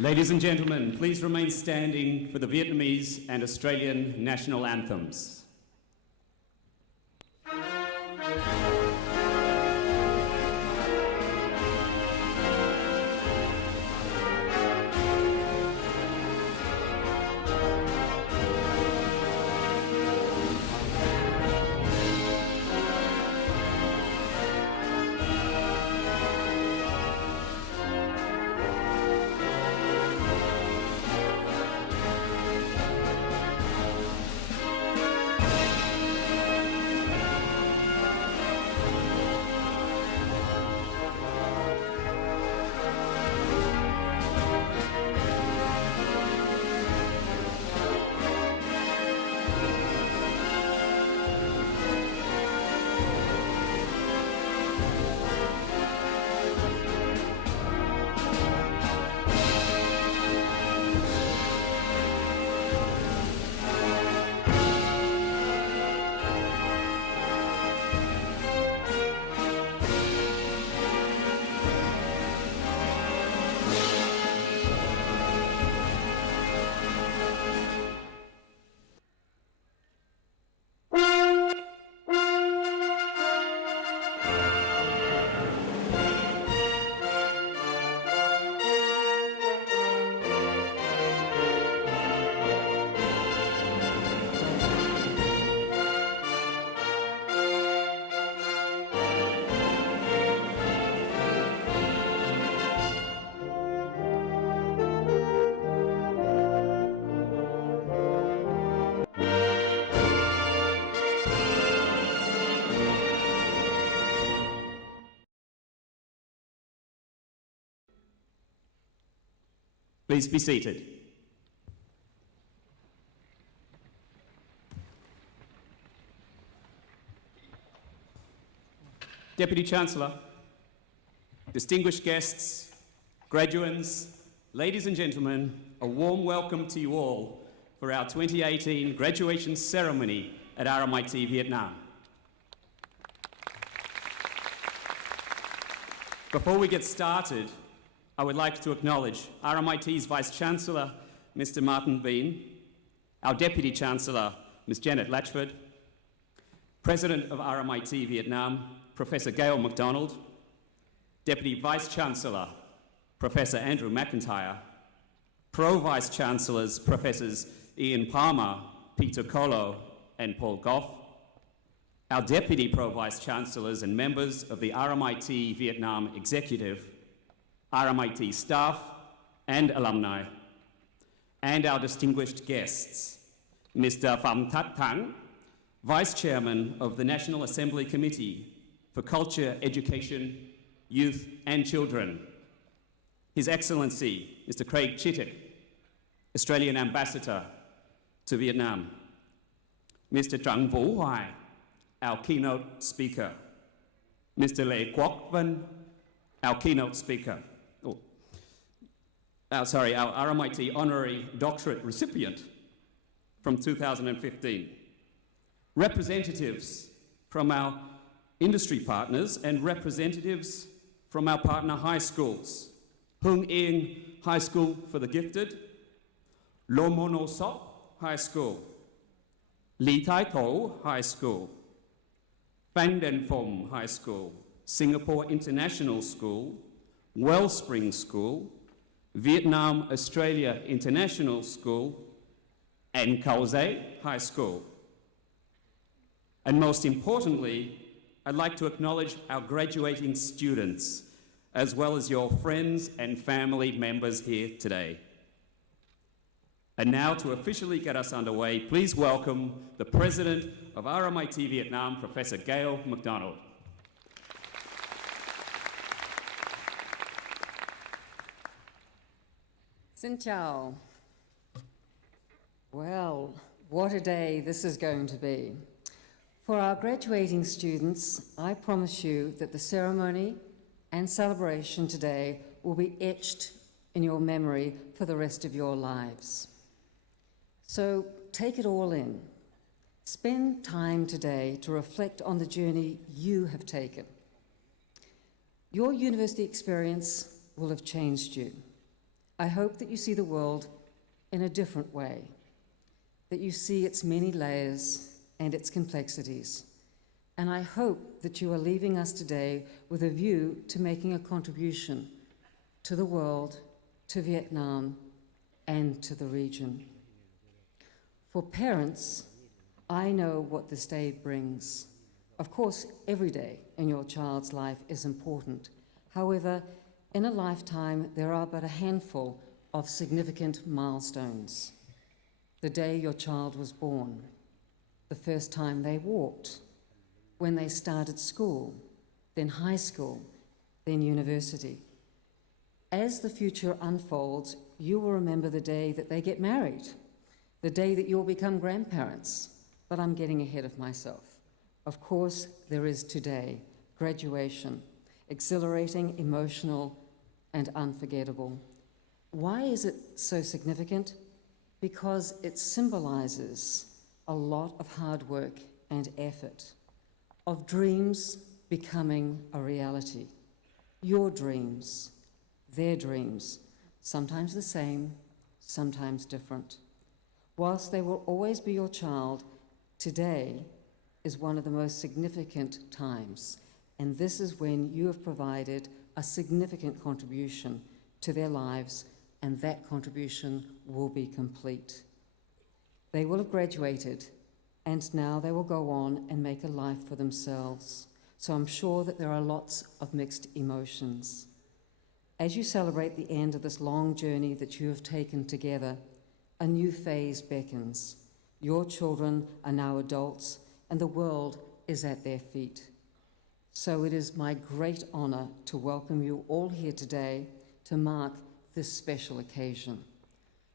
Ladies and gentlemen, please remain standing for the Vietnamese and Australian national anthems. Please be seated. Deputy Chancellor, distinguished guests, graduands, ladies and gentlemen, a warm welcome to you all for our 2018 graduation ceremony at RMIT Vietnam. Before we get started, I would like to acknowledge RMIT's Vice Chancellor, Mr. Martin Bean, our Deputy Chancellor, Ms. Janet Latchford, President of RMIT Vietnam, Professor Gail MacDonald, Deputy Vice Chancellor, Professor Andrew McIntyre, Pro-Vice Chancellors, Professors Ian Palmer, Peter Colo, and Paul Goff, our Deputy Pro-Vice Chancellors and members of the RMIT Vietnam Executive, RMIT staff and alumni, and our distinguished guests, Mr. Pham That Thang, Vice Chairman of the National Assembly Committee for Culture, Education, Youth and Children, His Excellency, Mr. Craig Chittick, Australian Ambassador to Vietnam, Mr. Trang Vũ Hoài, our keynote speaker, Mr. Lê Quoc Văn, our keynote speaker, our RMIT honorary doctorate recipient from 2015, representatives from our industry partners and representatives from our partner high schools, Hưng Yên High School for the Gifted, Lomonosop High School, Lý Thái Thổ High School, Phan Đen Phom High School, Singapore International School, Wellspring School, Vietnam Australia International School, and Khao Giấy High School. And most importantly, I'd like to acknowledge our graduating students, as well as your friends and family members here today. And now, to officially get us underway, please welcome the President of RMIT Vietnam, Professor Gail MacDonald. Xin chào. Well, what a day this is going to be. For our graduating students, I promise you that the ceremony and celebration today will be etched in your memory for the rest of your lives. So take it all in. Spend time today to reflect on the journey you have taken. Your university experience will have changed you. I hope that you see the world in a different way, that you see its many layers and its complexities. And I hope that you are leaving us today with a view to making a contribution to the world, to Vietnam, and to the region. For parents, I know what this day brings. Of course, every day in your child's life is important. However, in a lifetime, there are but a handful of significant milestones. The day your child was born, the first time they walked, when they started school, then high school, then university. As the future unfolds, you will remember the day that they get married, the day that you'll become grandparents. But I'm getting ahead of myself. Of course, there is today, graduation, exhilarating, emotional, and unforgettable. Why is it so significant? Because it symbolizes a lot of hard work and effort, of dreams becoming a reality. Your dreams, their dreams, sometimes the same, sometimes different. Whilst they will always be your child, today is one of the most significant times, and this is when you have provided a significant contribution to their lives, and that contribution will be complete. They will have graduated, and now they will go on and make a life for themselves. So I'm sure that there are lots of mixed emotions. As you celebrate the end of this long journey that you have taken together, a new phase beckons. Your children are now adults, and the world is at their feet. So it is my great honor to welcome you all here today to mark this special occasion.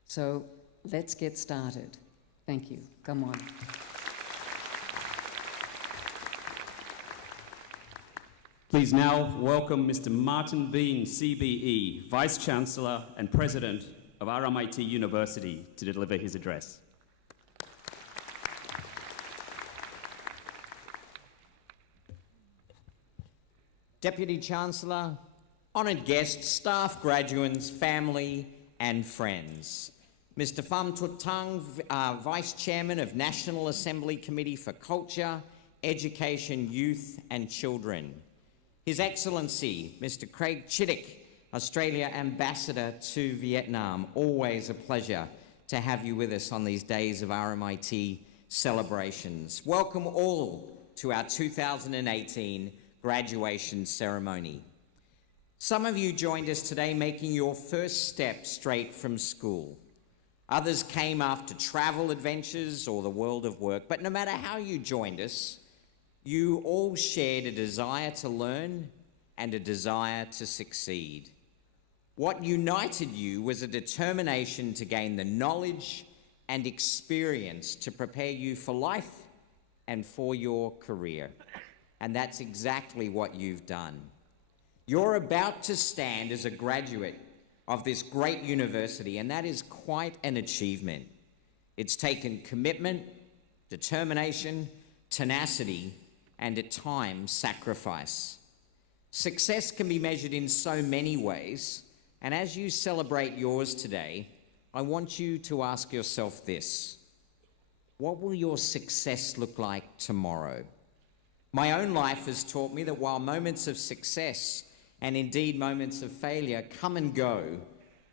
So let's get started. Thank you. Come on. Please now welcome Mr. Martin Bean, CBE, Vice Chancellor and President of RMIT University, to deliver his address. Deputy Chancellor, honoured guests, staff, graduates, family and friends. Mr. Pham Tut Tang, Vice Chairman of National Assembly Committee for Culture, Education, Youth and Children. His Excellency, Mr. Craig Chittick, Australia Ambassador to Vietnam. Always a pleasure to have you with us on these days of RMIT celebrations. Welcome all to our 2018 graduation ceremony. Some of you joined us today making your first step straight from school. Others came after travel adventures or the world of work, but no matter how you joined us, you all shared a desire to learn and a desire to succeed. What united you was a determination to gain the knowledge and experience to prepare you for life and for your career. And that's exactly what you've done. You're about to stand as a graduate of this great university, and that is quite an achievement. It's taken commitment, determination, tenacity, and at times sacrifice. Success can be measured in so many ways, and as you celebrate yours today, I want you to ask yourself this: what will your success look like tomorrow? My own life has taught me that while moments of success and indeed moments of failure come and go,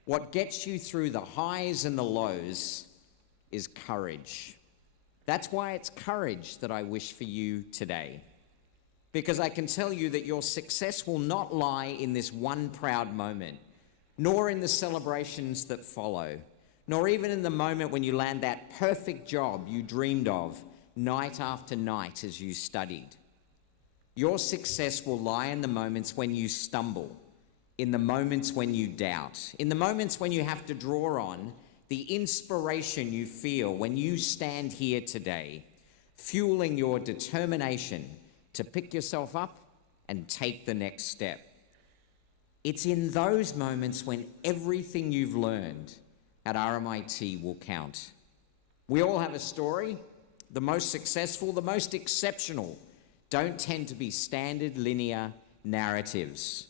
what gets you through the highs and the lows is courage. That's why it's courage that I wish for you today. Because I can tell you that your success will not lie in this one proud moment, nor in the celebrations that follow, nor even in the moment when you land that perfect job you dreamed of night after night as you studied. Your success will lie in the moments when you stumble, in the moments when you doubt, in the moments when you have to draw on the inspiration you feel when you stand here today, fueling your determination to pick yourself up and take the next step. It's in those moments when everything you've learned at RMIT will count. We all have a story. The most successful, the most exceptional, don't tend to be standard linear narratives.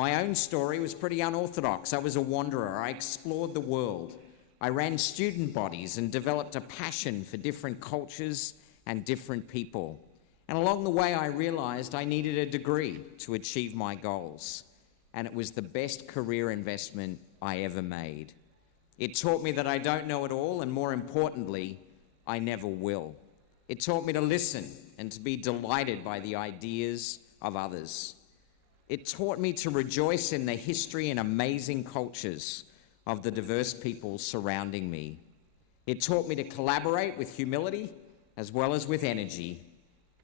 My own story was pretty unorthodox. I was a wanderer. I explored the world. I ran student bodies and developed a passion for different cultures and different people. And along the way, I realized I needed a degree to achieve my goals. And it was the best career investment I ever made. It taught me that I don't know it all, and more importantly, I never will. It taught me to listen and to be delighted by the ideas of others. It taught me to rejoice in the history and amazing cultures of the diverse people surrounding me. It taught me to collaborate with humility as well as with energy.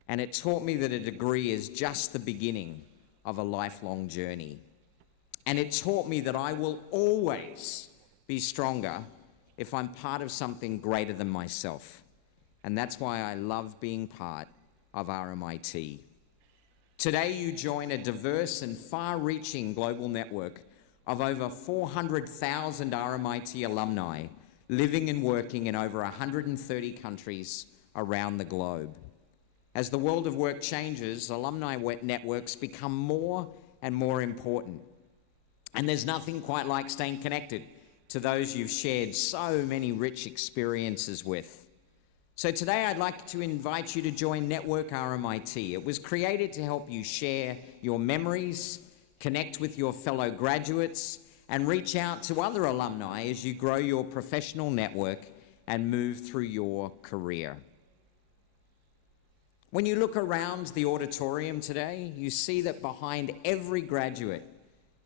And it taught me that a degree is just the beginning of a lifelong journey. And it taught me that I will always be stronger if I'm part of something greater than myself. And that's why I love being part of RMIT. Today, you join a diverse and far-reaching global network of over 400,000 RMIT alumni living and working in over 130 countries around the globe. As the world of work changes, alumni networks become more and more important. And there's nothing quite like staying connected to those you've shared so many rich experiences with. So today I'd like to invite you to join Network RMIT. It was created to help you share your memories, connect with your fellow graduates, and reach out to other alumni as you grow your professional network and move through your career. When you look around the auditorium today, you see that behind every graduate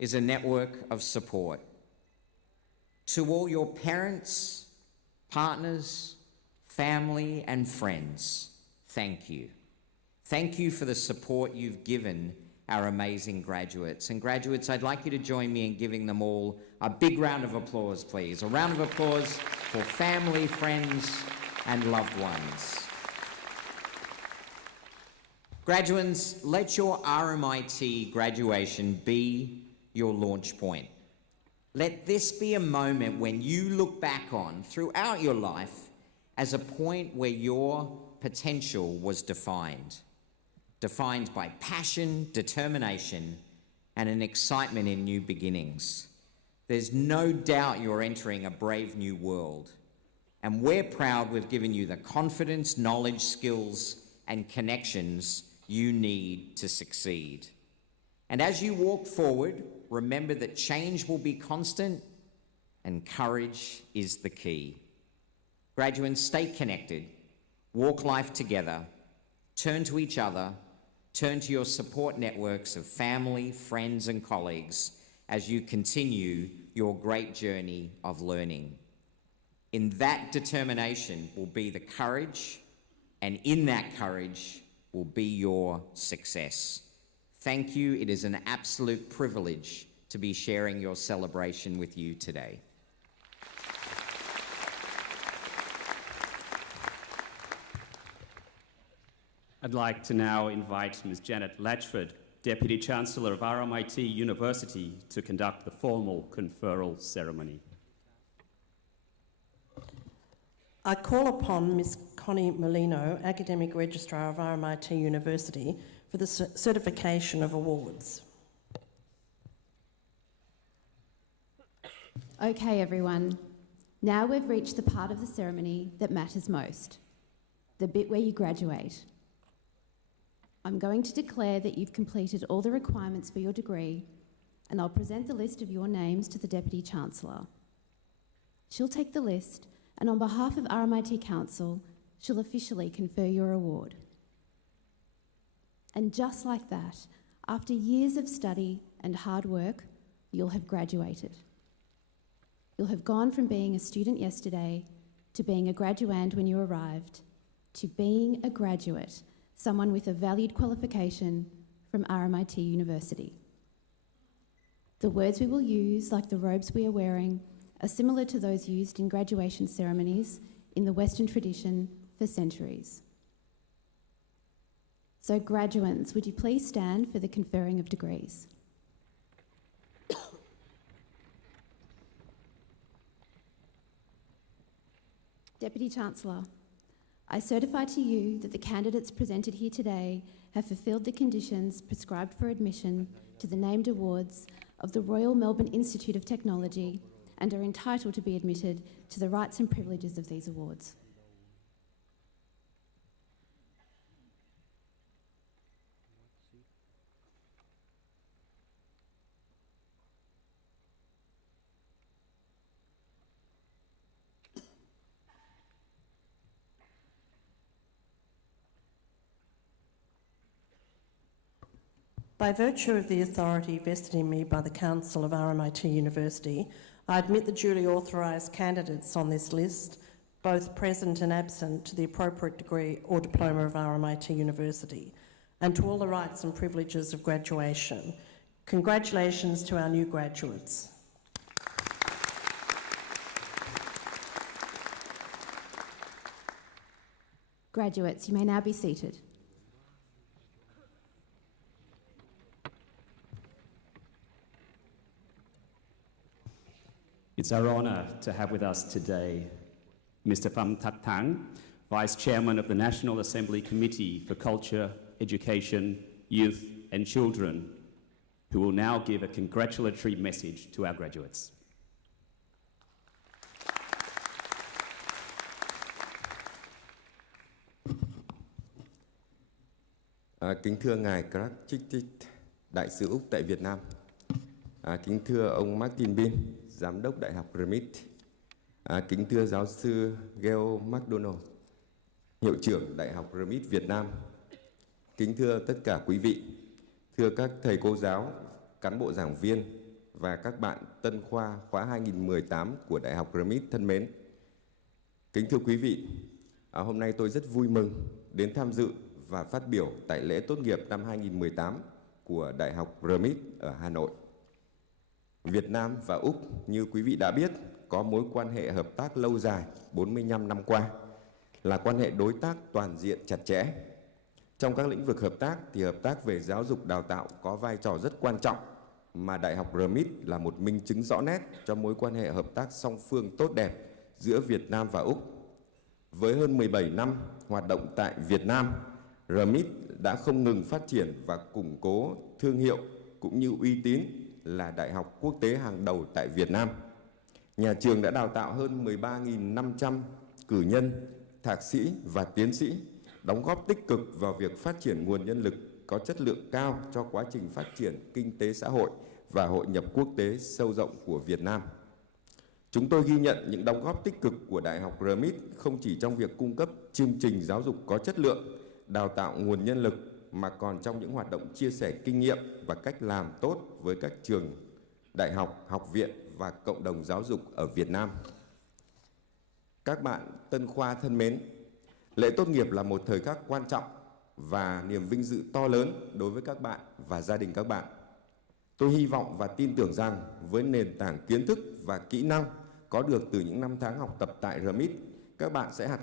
is a network of support. To all your parents, partners, family, and friends, thank you. Thank you for the support you've given our amazing graduates. And graduates, I'd like you to join me in giving them all a big round of applause, please. A round of applause for family, friends, and loved ones. Graduates, let your RMIT graduation be your launch point. Let this be a moment when you look back on throughout your life as a point where your potential was defined by passion, determination, and an excitement in new beginnings. There's no doubt you're entering a brave new world, and we're proud we've given you the confidence, knowledge, skills, and connections you need to succeed. And as you walk forward, remember that change will be constant and courage is the key. Graduates, stay connected, walk life together, turn to each other, turn to your support networks of family, friends, and colleagues as you continue your great journey of learning. In that determination will be the courage, and in that courage will be your success. Thank you. It is an absolute privilege to be sharing your celebration with you today. I'd like to now invite Ms. Janet Latchford, Deputy Chancellor of RMIT University, to conduct the formal conferral ceremony. I call upon Ms. Connie Molino, Academic Registrar of RMIT University, for the certification of awards. Okay, everyone. Now we've reached the part of the ceremony that matters most, the bit where you graduate. I'm going to declare that you've completed all the requirements for your degree, and I'll present the list of your names to the Deputy Chancellor. She'll take the list, and on behalf of RMIT Council, she'll officially confer your award. And just like that, after years of study and hard work, you'll have graduated. You'll have gone from being a student yesterday to being a graduand when you arrived, to being a graduate, someone with a valued qualification from RMIT University. The words we will use, like the robes we are wearing, are similar to those used in graduation ceremonies in the Western tradition for centuries. So graduands, would you please stand for the conferring of degrees? Deputy Chancellor, I certify to you that the candidates presented here today have fulfilled the conditions prescribed for admission to the named awards of the Royal Melbourne Institute of Technology and are entitled to be admitted to the rights and privileges of these awards. By virtue of the authority vested in me by the Council of RMIT University, I admit the duly authorised candidates on this list, both present and absent, to the appropriate degree or diploma of RMIT University, and to all the rights and privileges of graduation. Congratulations to our new graduates. Graduates, you may now be seated. It's our honour to have with us today Mr. Pham That Thang, Vice Chairman of the National Assembly Committee for Culture, Education, Youth and Children, who will now give a congratulatory message to our graduates. Kính thưa Ngài Krap Chiktik, Đại sứ Úc tại Việt Nam. Kính thưa ông Martin Bean, Giám đốc Đại học RMIT. Kính thưa giáo sư Geo McDonald, Hiệu trưởng Đại học RMIT Việt Nam. Kính thưa tất cả quý vị, thưa các thầy cô giáo, cán bộ giảng viên và các bạn tân khoa khóa 2018 của Đại học RMIT thân mến. Kính thưa quý vị, hôm nay tôi rất vui mừng đến tham dự và phát biểu tại lễ tốt nghiệp năm 2018 của Đại học RMIT ở Hà Nội. Việt Nam và Úc, như quý vị đã biết, có mối quan hệ hợp tác lâu dài 45 năm qua, là quan hệ đối tác toàn diện chặt chẽ. Trong các lĩnh vực hợp tác thì hợp tác về giáo dục đào tạo có vai trò rất quan trọng, mà Đại học RMIT là một minh chứng rõ nét cho mối quan hệ hợp tác song phương tốt đẹp giữa Việt Nam và Úc. Với hơn 17 năm hoạt động tại Việt Nam, RMIT đã không ngừng phát triển và củng cố thương hiệu cũng như uy tín là đại học quốc tế hàng đầu tại Việt Nam. Nhà trường đã đào tạo hơn 13.500 cử nhân, thạc sĩ và tiến sĩ, đóng góp tích cực vào việc phát triển nguồn nhân lực có chất lượng cao cho quá trình phát triển kinh tế xã hội và hội nhập quốc tế sâu rộng của Việt Nam. Chúng tôi ghi nhận những đóng góp tích cực của Đại học RMIT không chỉ trong việc cung cấp chương trình giáo dục có chất lượng, đào tạo nguồn nhân lực, mà còn trong những hoạt động chia sẻ kinh nghiệm và cách làm tốt với các trường, đại học, học viện và cộng đồng giáo dục ở Việt Nam. Các bạn tân khoa thân mến, lễ tốt nghiệp là một thời khắc quan trọng và niềm vinh dự to lớn đối với các bạn và gia đình các bạn. Tôi hy vọng và tin tưởng rằng với nền tảng kiến thức và kỹ năng có được từ những năm tháng học tập tại RMIT, các bạn sẽ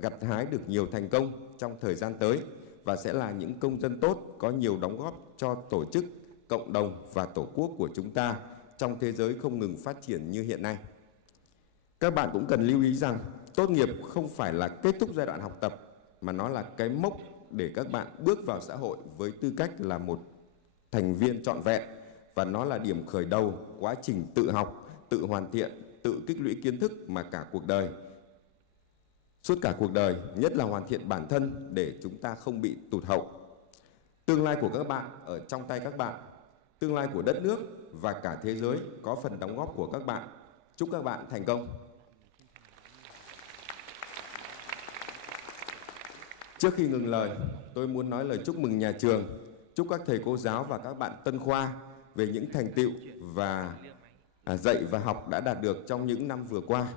gặt hái được nhiều thành công trong thời gian tới và sẽ là những công dân tốt có nhiều đóng góp cho tổ chức, cộng đồng và tổ quốc của chúng ta trong thế giới không ngừng phát triển như hiện nay. Các bạn cũng cần lưu ý rằng tốt nghiệp không phải là kết thúc giai đoạn học tập, mà nó là cái mốc để các bạn bước vào xã hội với tư cách là một thành viên trọn vẹn, và nó là điểm khởi đầu quá trình tự học, tự hoàn thiện, tự kích lũy kiến thức mà cả cuộc đời. Suốt cả cuộc đời, nhất là hoàn thiện bản thân để chúng ta không bị tụt hậu. Tương lai của các bạn ở trong tay các bạn, tương lai của đất nước và cả thế giới có phần đóng góp của các bạn. Chúc các bạn thành công. Trước khi ngừng lời, tôi muốn nói lời chúc mừng nhà trường, chúc các thầy cô giáo và các bạn tân khoa về những thành tựu và dạy và học đã đạt được trong những năm vừa qua.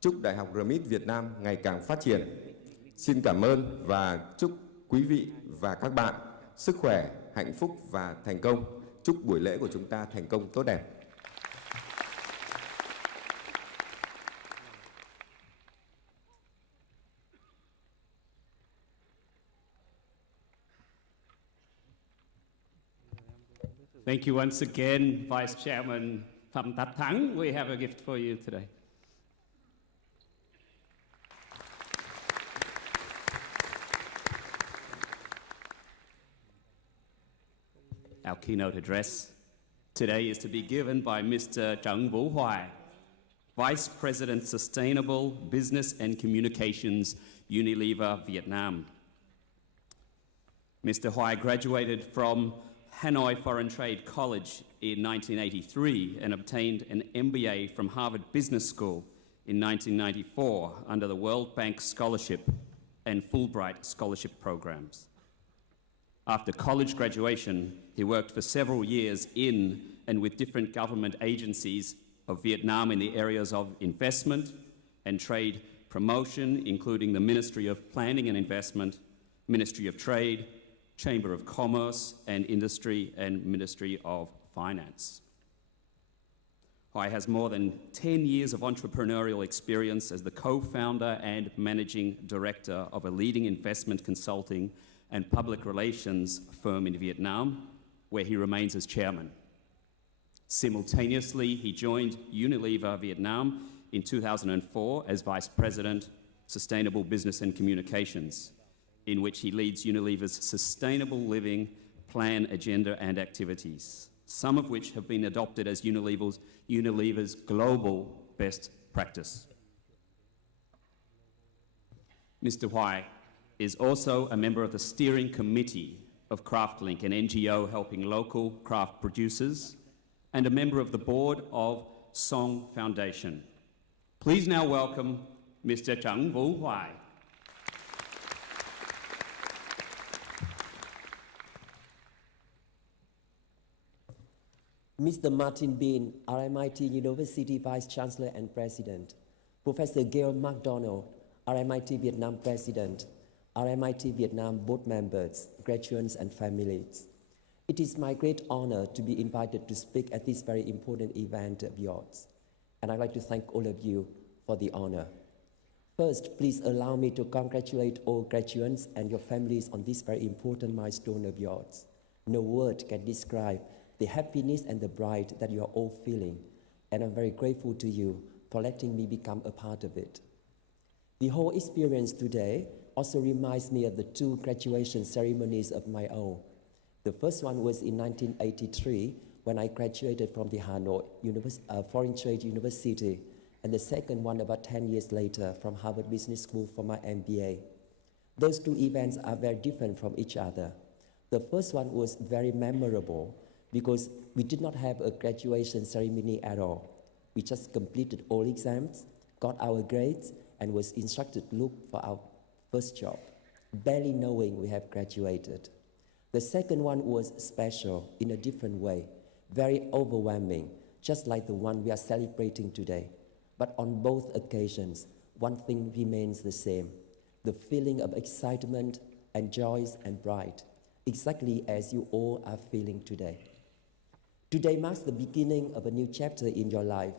Chúc Đại học RMIT Việt Nam ngày càng phát triển. Xin cảm ơn và chúc quý vị và các bạn sức khỏe, hạnh phúc và thành công. Chúc buổi lễ của chúng ta thành công tốt đẹp. Thank you once again, Vice Chairman Pham That Thang. We have a gift for you today. Our keynote address today is to be given by Mr. Trần Vũ Hoài, Vice President, Sustainable Business and Communications, Unilever, Vietnam. Mr. Hoài graduated from Hanoi Foreign Trade College in 1983 and obtained an MBA from Harvard Business School in 1994 under the World Bank Scholarship and Fulbright Scholarship programs. After college graduation, he worked for several years in and with different government agencies of Vietnam in the areas of investment and trade promotion, including the Ministry of Planning and Investment, Ministry of Trade, Chamber of Commerce and Industry, and Ministry of Finance. Hoài has more than 10 years of entrepreneurial experience as the co-founder and managing director of a leading investment consulting and public relations firm in Vietnam, where he remains as chairman. Simultaneously, he joined Unilever Vietnam in 2004 as vice president, Sustainable Business and Communications, in which he leads Unilever's sustainable living plan, agenda, and activities, some of which have been adopted as Unilever's global best practice. Mr. Hoài is also a member of the steering committee of CraftLink, an NGO helping local craft producers, and a member of the board of Song Foundation. Please now welcome Mr. Trần Vũ Hoài. Mr. Martin Bean, RMIT University Vice Chancellor and President, Professor Gail MacDonald, RMIT Vietnam President, RMIT Vietnam board members, graduates and families. It is my great honor to be invited to speak at this very important event of yours, and I'd like to thank all of you for the honor. First, please allow me to congratulate all graduates and your families on this very important milestone of yours. No word can describe the happiness and the pride that you are all feeling, and I'm very grateful to you for letting me become a part of it. The whole experience today also reminds me of the two graduation ceremonies of my own. The first one was in 1983 when I graduated from the Hanoi Foreign Trade University, and the second one about 10 years later from Harvard Business School for my MBA. Those two events are very different from each other. The first one was very memorable because we did not have a graduation ceremony at all. We just completed all exams, got our grades, and was instructed to look for our first job, barely knowing we have graduated. The second one was special in a different way, very overwhelming, just like the one we are celebrating today. But on both occasions, one thing remains the same, the feeling of excitement and joy and pride, exactly as you all are feeling today. Today marks the beginning of a new chapter in your life.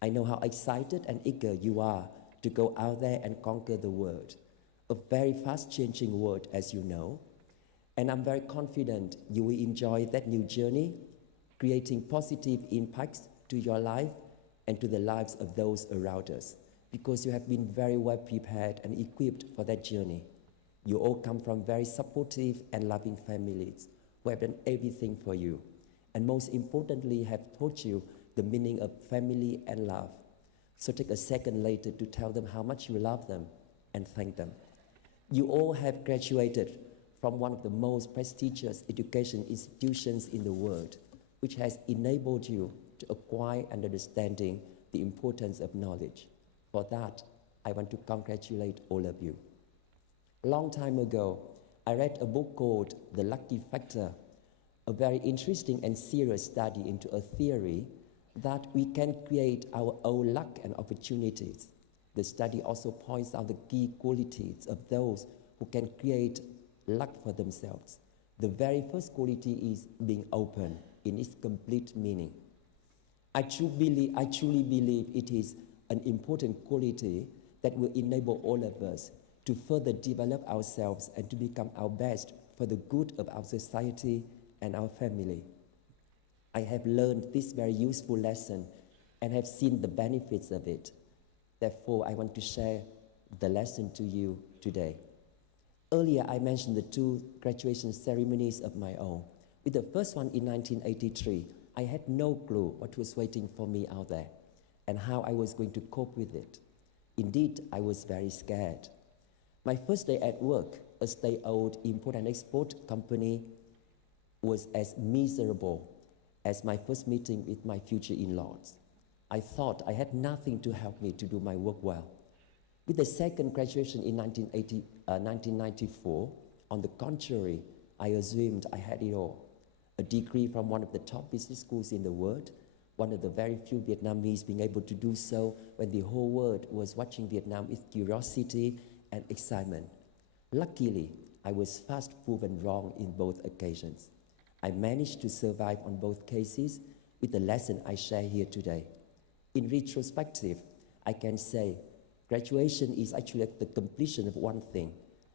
I know how excited and eager you are to go out there and conquer the world, a very fast-changing world, as you know. And I'm very confident you will enjoy that new journey, creating positive impacts to your life and to the lives of those around us, because you have been very well prepared and equipped for that journey. You all come from very supportive and loving families who have done everything for you, and most importantly have taught you the meaning of family and love. So take a second later to tell them how much you love them and thank them. You all have graduated from one of the most prestigious education institutions in the world, which has enabled you to acquire and understanding the importance of knowledge. For that, I want to congratulate all of you. A long time ago, I read a book called The Lucky Factor, a very interesting and serious study into a theory that we can create our own luck and opportunities. The study also points out the key qualities of those who can create luck for themselves. The very first quality is being open in its complete meaning. I truly believe it is an important quality that will enable all of us to further develop ourselves and to become our best for the good of our society and our family. I have learned this very useful lesson and have seen the benefits of it. Therefore, I want to share the lesson to you today. Earlier, I mentioned the two graduation ceremonies of my own. With the first one in 1983, I had no clue what was waiting for me out there and how I was going to cope with it. Indeed, I was very scared. My first day at work, a state-owned import and export company, was as miserable as my first meeting with my future in-laws. I thought I had nothing to help me to do my work well. With the second graduation in 1994, on the contrary, I assumed I had it all. A degree from one of the top business schools in the world, one of the very few Vietnamese being able to do so when the whole world was watching Vietnam with curiosity and excitement. Luckily, I was fast proven wrong in both occasions. I managed to survive on both cases with the lesson I share here today. In retrospective, I can say graduation is actually the completion of one thing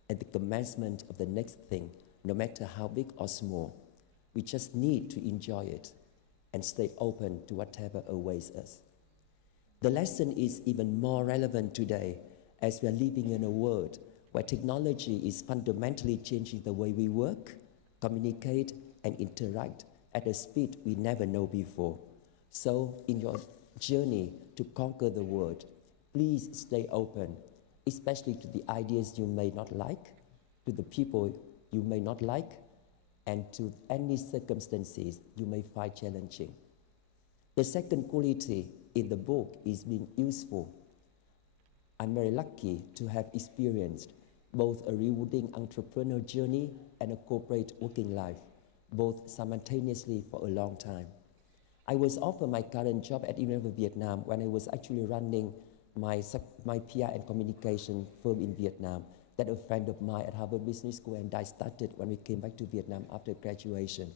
and the commencement of the next thing, no matter how big or small. We just need to enjoy it and stay open to whatever awaits us. The lesson is even more relevant today as we are living in a world where technology is fundamentally changing the way we work, communicate, and interact at a speed we never know before. So in your journey to conquer the world, please stay open, especially to the ideas you may not like, to the people you may not like, and to any circumstances you may find challenging. The second quality in the book is being useful. I'm very lucky to have experienced both a rewarding entrepreneurial journey and a corporate working life, both simultaneously for a long time. I was offered my current job at Unilever Vietnam when I was actually running my PR and communication firm in Vietnam that a friend of mine at Harvard Business School and I started when we came back to Vietnam after graduation.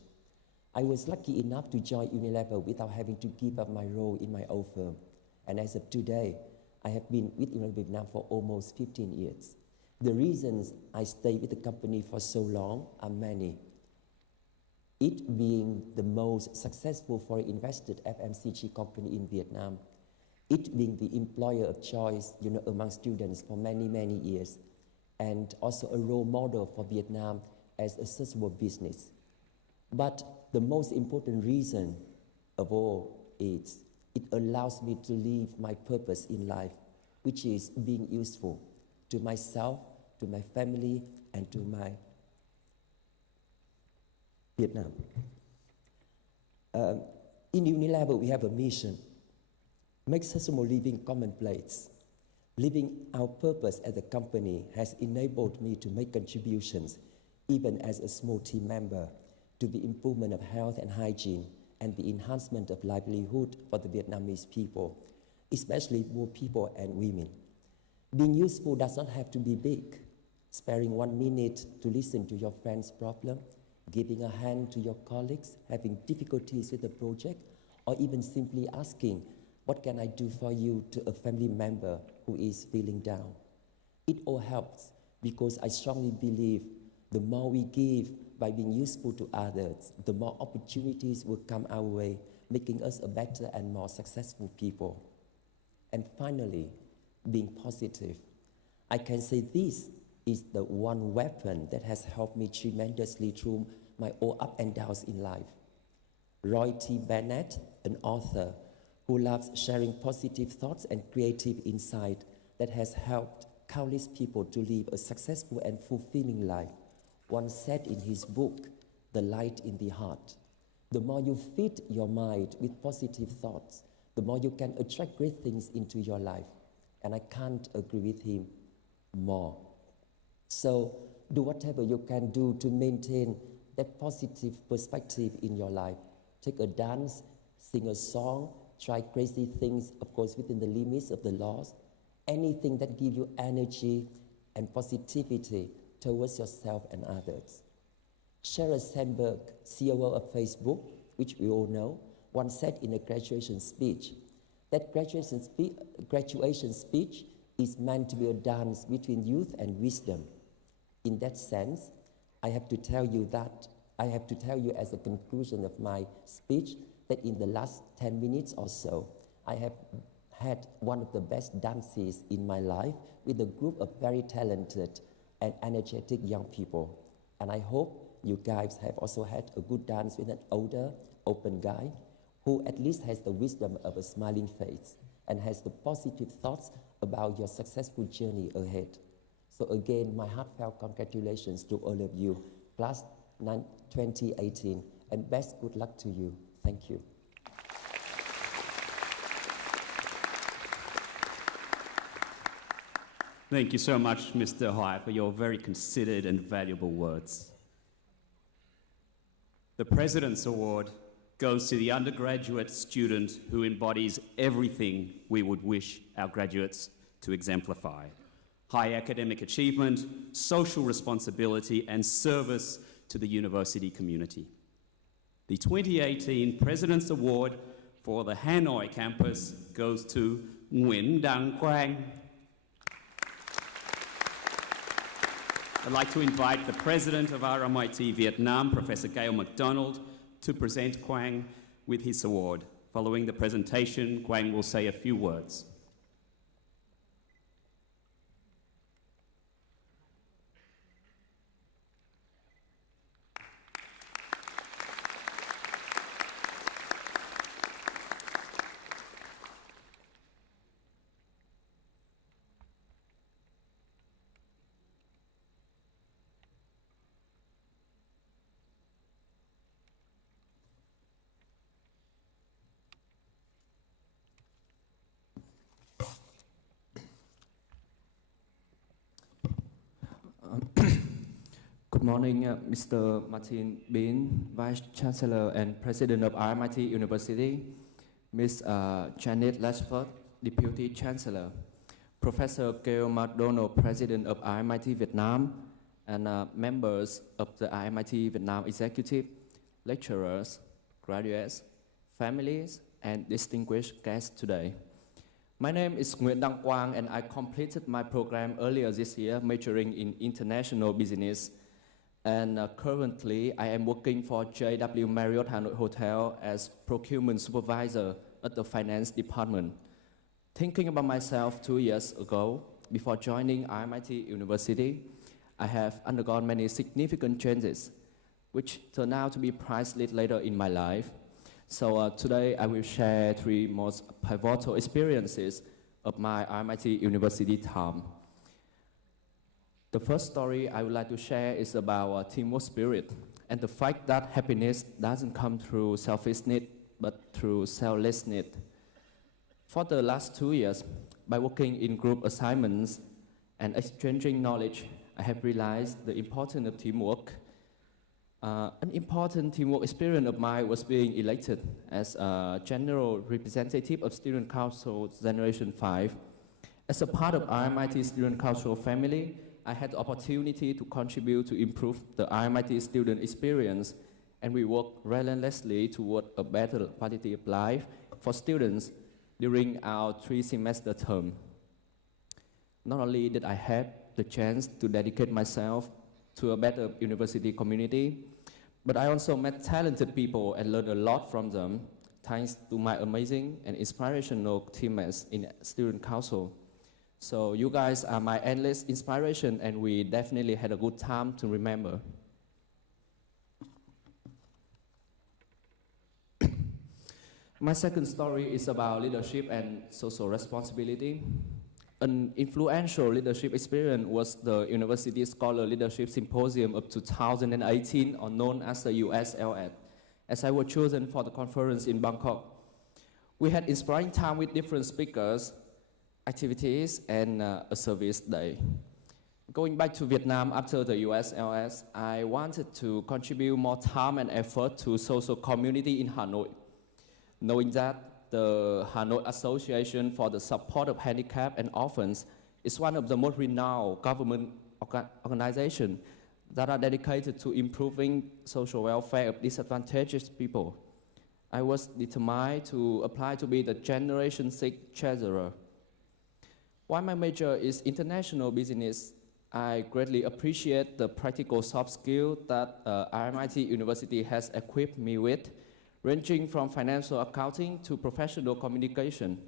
I was lucky enough to join Unilever without having to give up my role in my old firm. And as of today, I have been with Unilever Vietnam for almost 15 years. The reasons I stayed with the company for so long are many. It being the most successful foreign invested FMCG company in Vietnam, it being the employer of choice, among students for many, many years, and also a role model for Vietnam as a sustainable business. But the most important reason of all is it allows me to live my purpose in life, which is being useful to myself, to my family, and to my Vietnam. In Unilever, we have a mission: make sustainable living commonplace. Living our purpose as a company has enabled me to make contributions, even as a small team member, to the improvement of health and hygiene and the enhancement of livelihood for the Vietnamese people, especially poor people and women. Being useful does not have to be big. Sparing 1 minute to listen to your friend's problem, giving a hand to your colleagues having difficulties with the project, or even simply asking, "What can I do for you?" to a family member who is feeling down. It all helps because I strongly believe the more we give by being useful to others, the more opportunities will come our way, making us a better and more successful people. And finally, being positive. I can say this is the one weapon that has helped me tremendously through my all up and downs in life. Roy T. Bennett, an author who loves sharing positive thoughts and creative insight that has helped countless people to live a successful and fulfilling life, once said in his book, The Light in the Heart, the more you feed your mind with positive thoughts, the more you can attract great things into your life. And I can't agree with him more. So do whatever you can do to maintain that positive perspective in your life. Take a dance, sing a song, try crazy things, of course, within the limits of the laws. Anything that gives you energy and positivity towards yourself and others. Sheryl Sandberg, CEO of Facebook, which we all know, once said in a graduation speech that graduation speech is meant to be a dance between youth and wisdom. In that sense, I have to tell you as a conclusion of my speech that in the last 10 minutes or so, I have had one of the best dances in my life with a group of very talented and energetic young people. And I hope you guys have also had a good dance with an older, open guy who at least has the wisdom of a smiling face and has the positive thoughts about your successful journey ahead. So again, my heartfelt congratulations to all of you, class 2018, and best good luck to you. Thank you. Thank you so much, Mr. Hai, for your very considered and valuable words. The President's Award goes to the undergraduate student who embodies everything we would wish our graduates to exemplify: high academic achievement, social responsibility, and service to the university community. The 2018 President's Award for the Hanoi campus goes to Nguyễn Đăng Quang. I'd like to invite the President of RMIT Vietnam, Professor Gail MacDonald, to present Quang with his award. Following the presentation, Quang will say a few words. Good morning, Mr. Martin Bean, Vice Chancellor and President of RMIT University, Ms. Janet Latchford, Deputy Chancellor, Professor Gail MacDonald, President of RMIT Vietnam, and members of the RMIT Vietnam Executive, lecturers, graduates, families, and distinguished guests today. My name is Nguyễn Đăng Quang, and I completed my program earlier this year, majoring in international business. And currently, I am working for JW Marriott Hanoi Hotel as procurement supervisor at the finance department. Thinking about myself 2 years ago, before joining RMIT University, I have undergone many significant changes, which turned out to be priceless later in my life. So today, I will share 3 most pivotal experiences of my RMIT University time. The first story I would like to share is about teamwork spirit and the fact that happiness doesn't come through selfishness, but through selflessness. For the last 2 years, by working in group assignments and exchanging knowledge, I have realized the importance of teamwork. An important teamwork experience of mine was being elected as a general representative of Student Council Generation 5. As a part of RMIT Student Council family, I had the opportunity to contribute to improve the RMIT student experience, and we worked relentlessly toward a better quality of life for students during our 3-semester term. Not only did I have the chance to dedicate myself to a better university community, but I also met talented people and learned a lot from them, thanks to my amazing and inspirational teammates in Student Council. So you guys are my endless inspiration, and we definitely had a good time to remember. My second story is about leadership and social responsibility. An influential leadership experience was the University Scholar Leadership Symposium of 2018, or known as the USLS, as I was chosen for the conference in Bangkok. We had inspiring time with different speakers, activities, and a service day. Going back to Vietnam after the USLS, I wanted to contribute more time and effort to social community in Hanoi, knowing that the Hanoi Association for the Support of Handicapped and Orphans is one of the most renowned government organizations that are dedicated to improving social welfare of disadvantaged people. I was determined to apply to be the Generation 6 treasurer. While my major is international business, I greatly appreciate the practical soft skills that RMIT University has equipped me with, ranging from financial accounting to professional communication.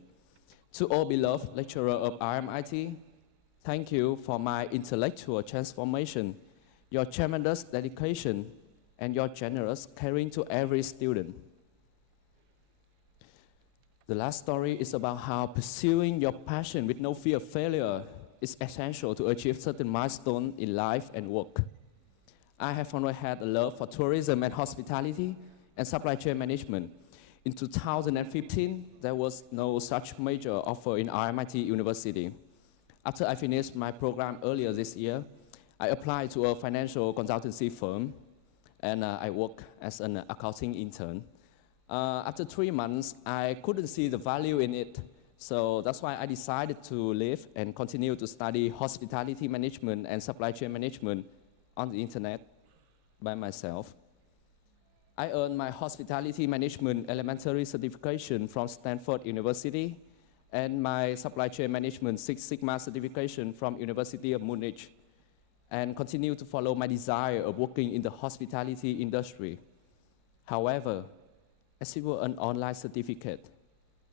To all beloved lecturer of RMIT, thank you for my intellectual transformation, your tremendous dedication, and your generous caring to every student. The last story is about how pursuing your passion with no fear of failure is essential to achieve certain milestones in life and work. I have always had a love for tourism and hospitality and supply chain management. In 2015, there was no such major offer in RMIT University. After I finished my program earlier this year, I applied to a financial consultancy firm, and I worked as an accounting intern. After 3 months, I couldn't see the value in it, so that's why I decided to leave and continue to study hospitality management and supply chain management on the internet by myself. I earned my hospitality management elementary certification from Stanford University and my supply chain management Six Sigma certification from University of Munich, and continue to follow my desire of working in the hospitality industry. However, as it was an online certificate,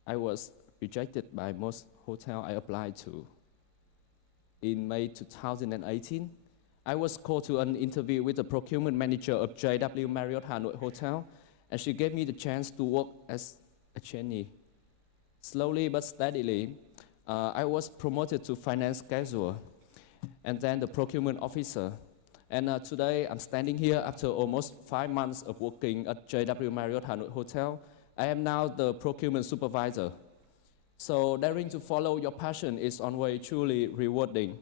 I was rejected by most hotels I applied to. In May 2018, I was called to an interview with the procurement manager of JW Marriott Hanoi Hotel, and she gave me the chance to work as a trainee. Slowly but steadily, I was promoted to finance casual, and then the procurement officer. And today, I'm standing here after almost 5 months of working at JW Marriott Hanoi Hotel. I am now the procurement supervisor. So daring to follow your passion is always truly rewarding.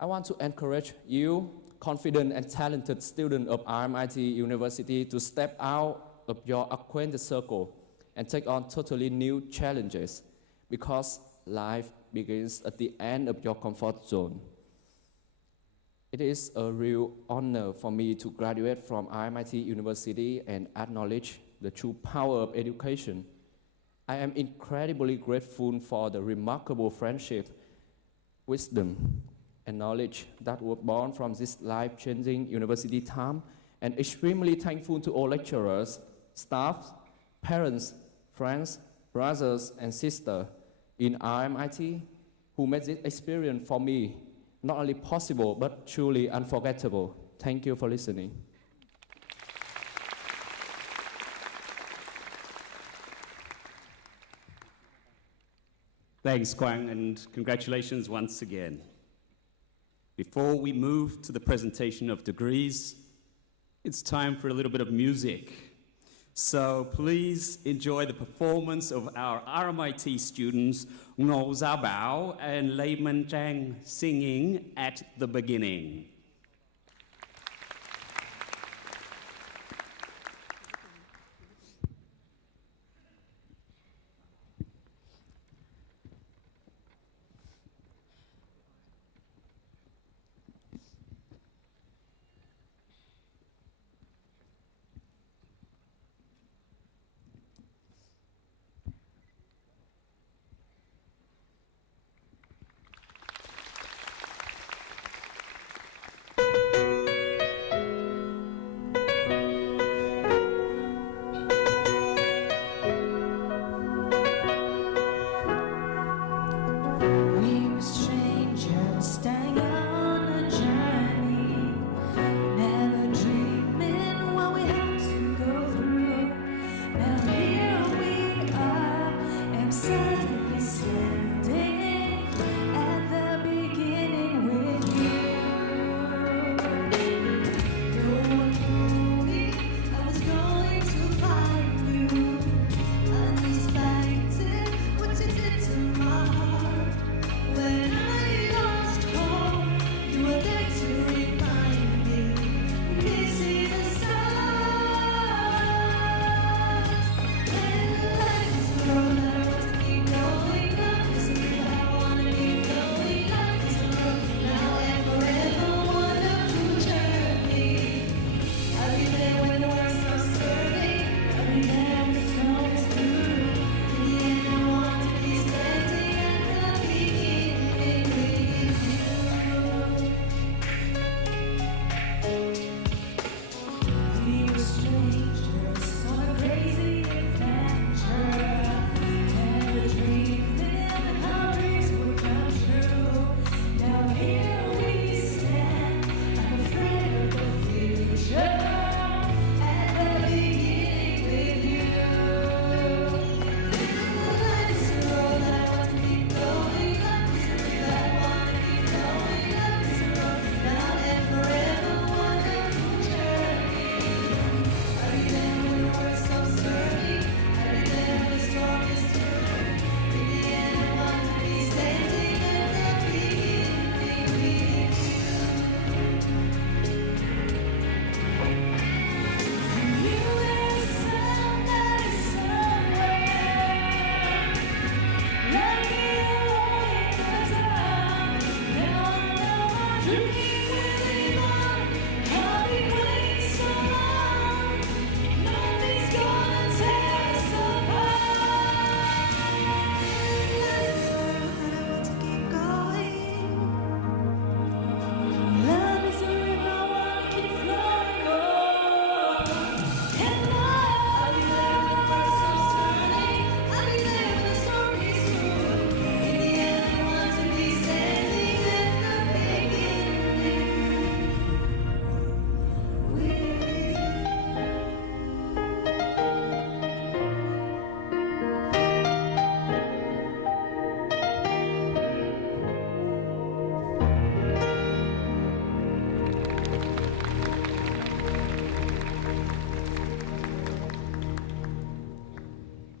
I want to encourage you, confident and talented student of RMIT University, to step out of your acquaintance circle and take on totally new challenges, because life begins at the end of your comfort zone. It is a real honor for me to graduate from RMIT University and acknowledge the true power of education. I am incredibly grateful for the remarkable friendship, wisdom, and knowledge that were born from this life-changing university time, and extremely thankful to all lecturers, staff, parents, friends, brothers, and sisters in RMIT who made this experience for me not only possible, but truly unforgettable. Thank you for listening. Thanks, Quang, and congratulations once again. Before we move to the presentation of degrees, it's time for a little bit of music. So please enjoy the performance of our RMIT students, Ngô Giao Bảo and Lê Minh Trang, singing At the Beginning.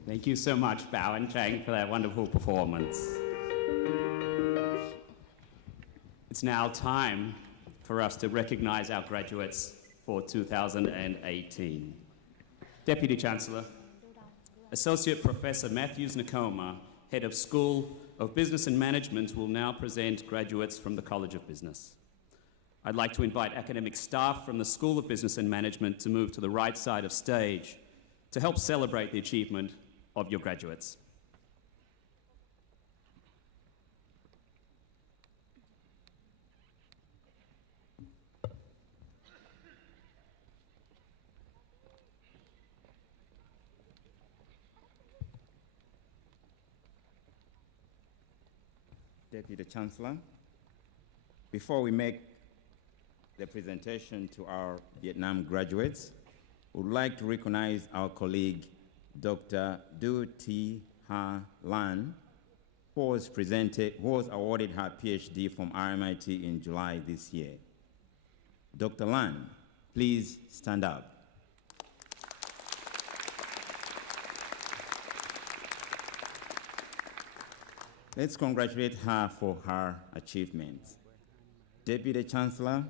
Thank you so much, Bao and Chang, for that wonderful performance. It's now time for us to recognize our graduates for 2018. Deputy Chancellor, Associate Professor Matthews Nakoma, Head of School of Business and Management, will now present graduates from the College of Business. I'd like to invite academic staff from the School of Business and Management to move to the right side of stage to help celebrate the achievement of your graduates. Deputy Chancellor, before we make the presentation to our Vietnam graduates, we would like to recognize our colleague, Dr. Du Thi Ha Lan, who was awarded her PhD from RMIT in July this year. Dr. Lan, please stand up. Let's congratulate her for her achievements. Deputy Chancellor,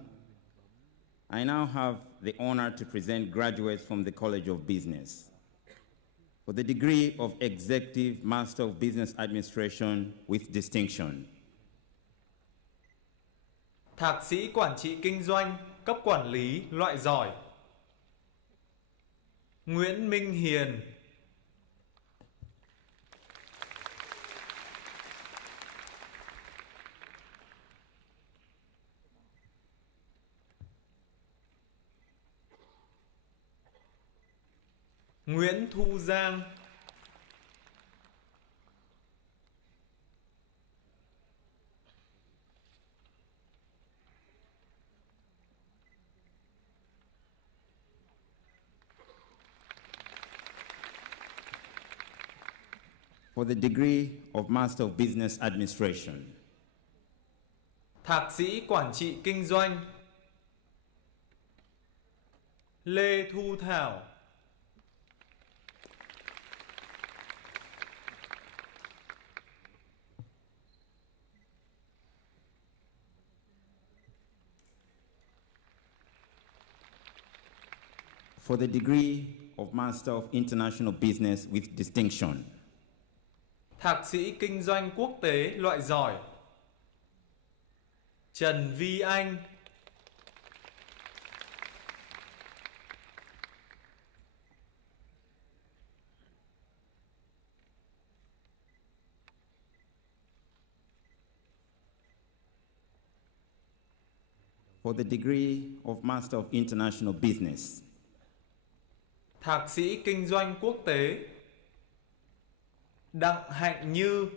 I now have the honor to present graduates from the College of Business for the degree of Executive Master of Business Administration with distinction. Thạc sĩ Quản trị Kinh doanh, cấp quản lý, loại giỏi. Nguyễn Minh Hiền. Nguyễn Thu Giang. For the degree of Master of Business Administration. Thạc sĩ Quản trị Kinh doanh. Lê Thu Thảo. For the degree of Master of International Business with distinction. Thạc sĩ Kinh doanh Quốc tế, loại giỏi. Trần Vi Anh. For the degree of Master of International Business. Thạc sĩ Kinh doanh Quốc tế. Đặng Hạnh Như.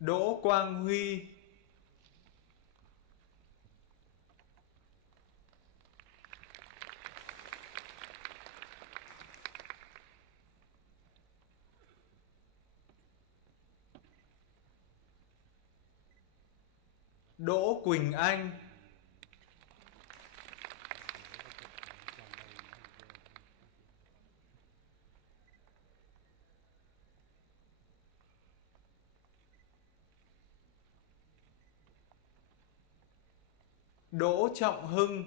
Đỗ Quang Huy. Đỗ Quỳnh Anh. Đỗ Trọng Hưng.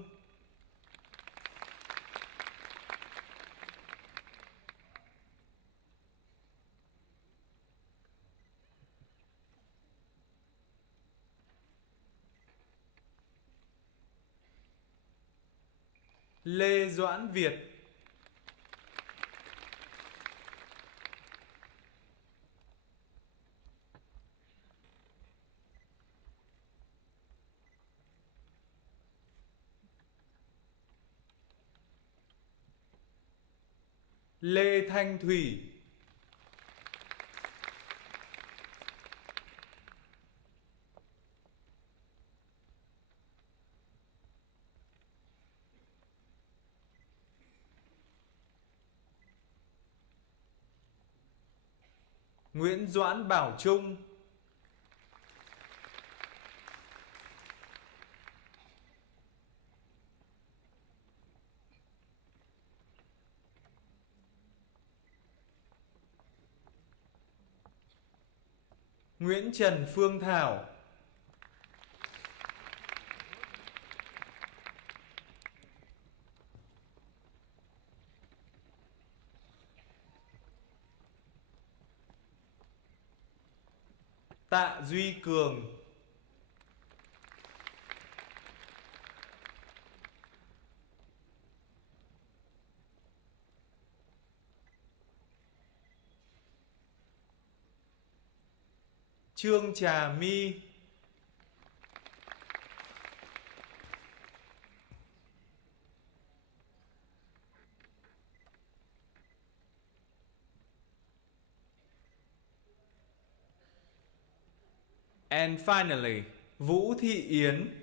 Lê Doãn Việt. Lê Thanh Thủy. Nguyễn Doãn Bảo Trung. Nguyễn Trần Phương Thảo. Tạ Duy Cường. Trương Trà My. And finally, Vũ Thị Yến.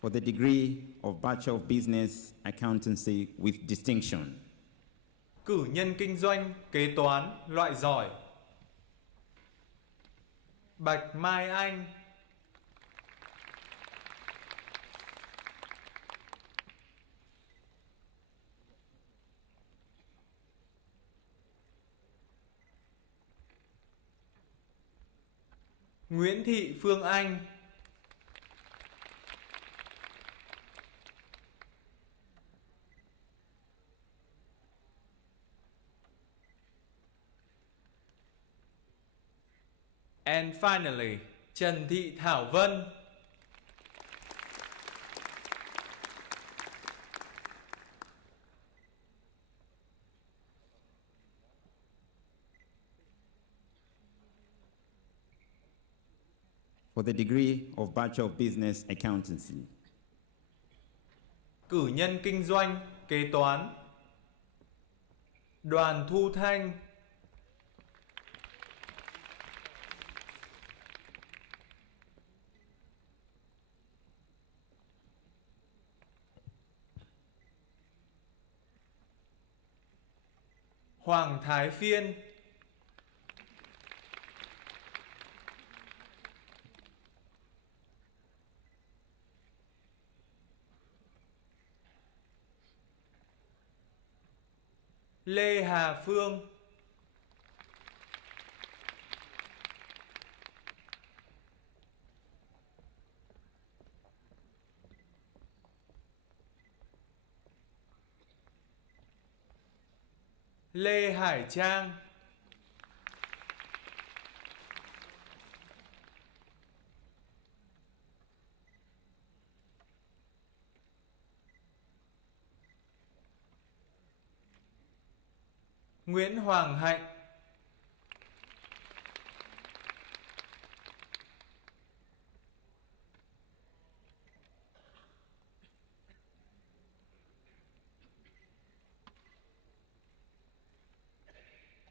For the degree of Bachelor of Business Accountancy with distinction. Cử nhân kinh doanh, kế toán, loại giỏi. Bạch Mai Anh. Nguyễn Thị Phương Anh. And finally, Trần Thị Thảo Vân. For the degree of Bachelor of Business Accountancy. Cử nhân kinh doanh, kế toán. Đoàn Thu Thanh. Hoàng Thái Phiên. Lê Hà Phương. Lê Hải Trang. Nguyễn Hoàng Hạnh.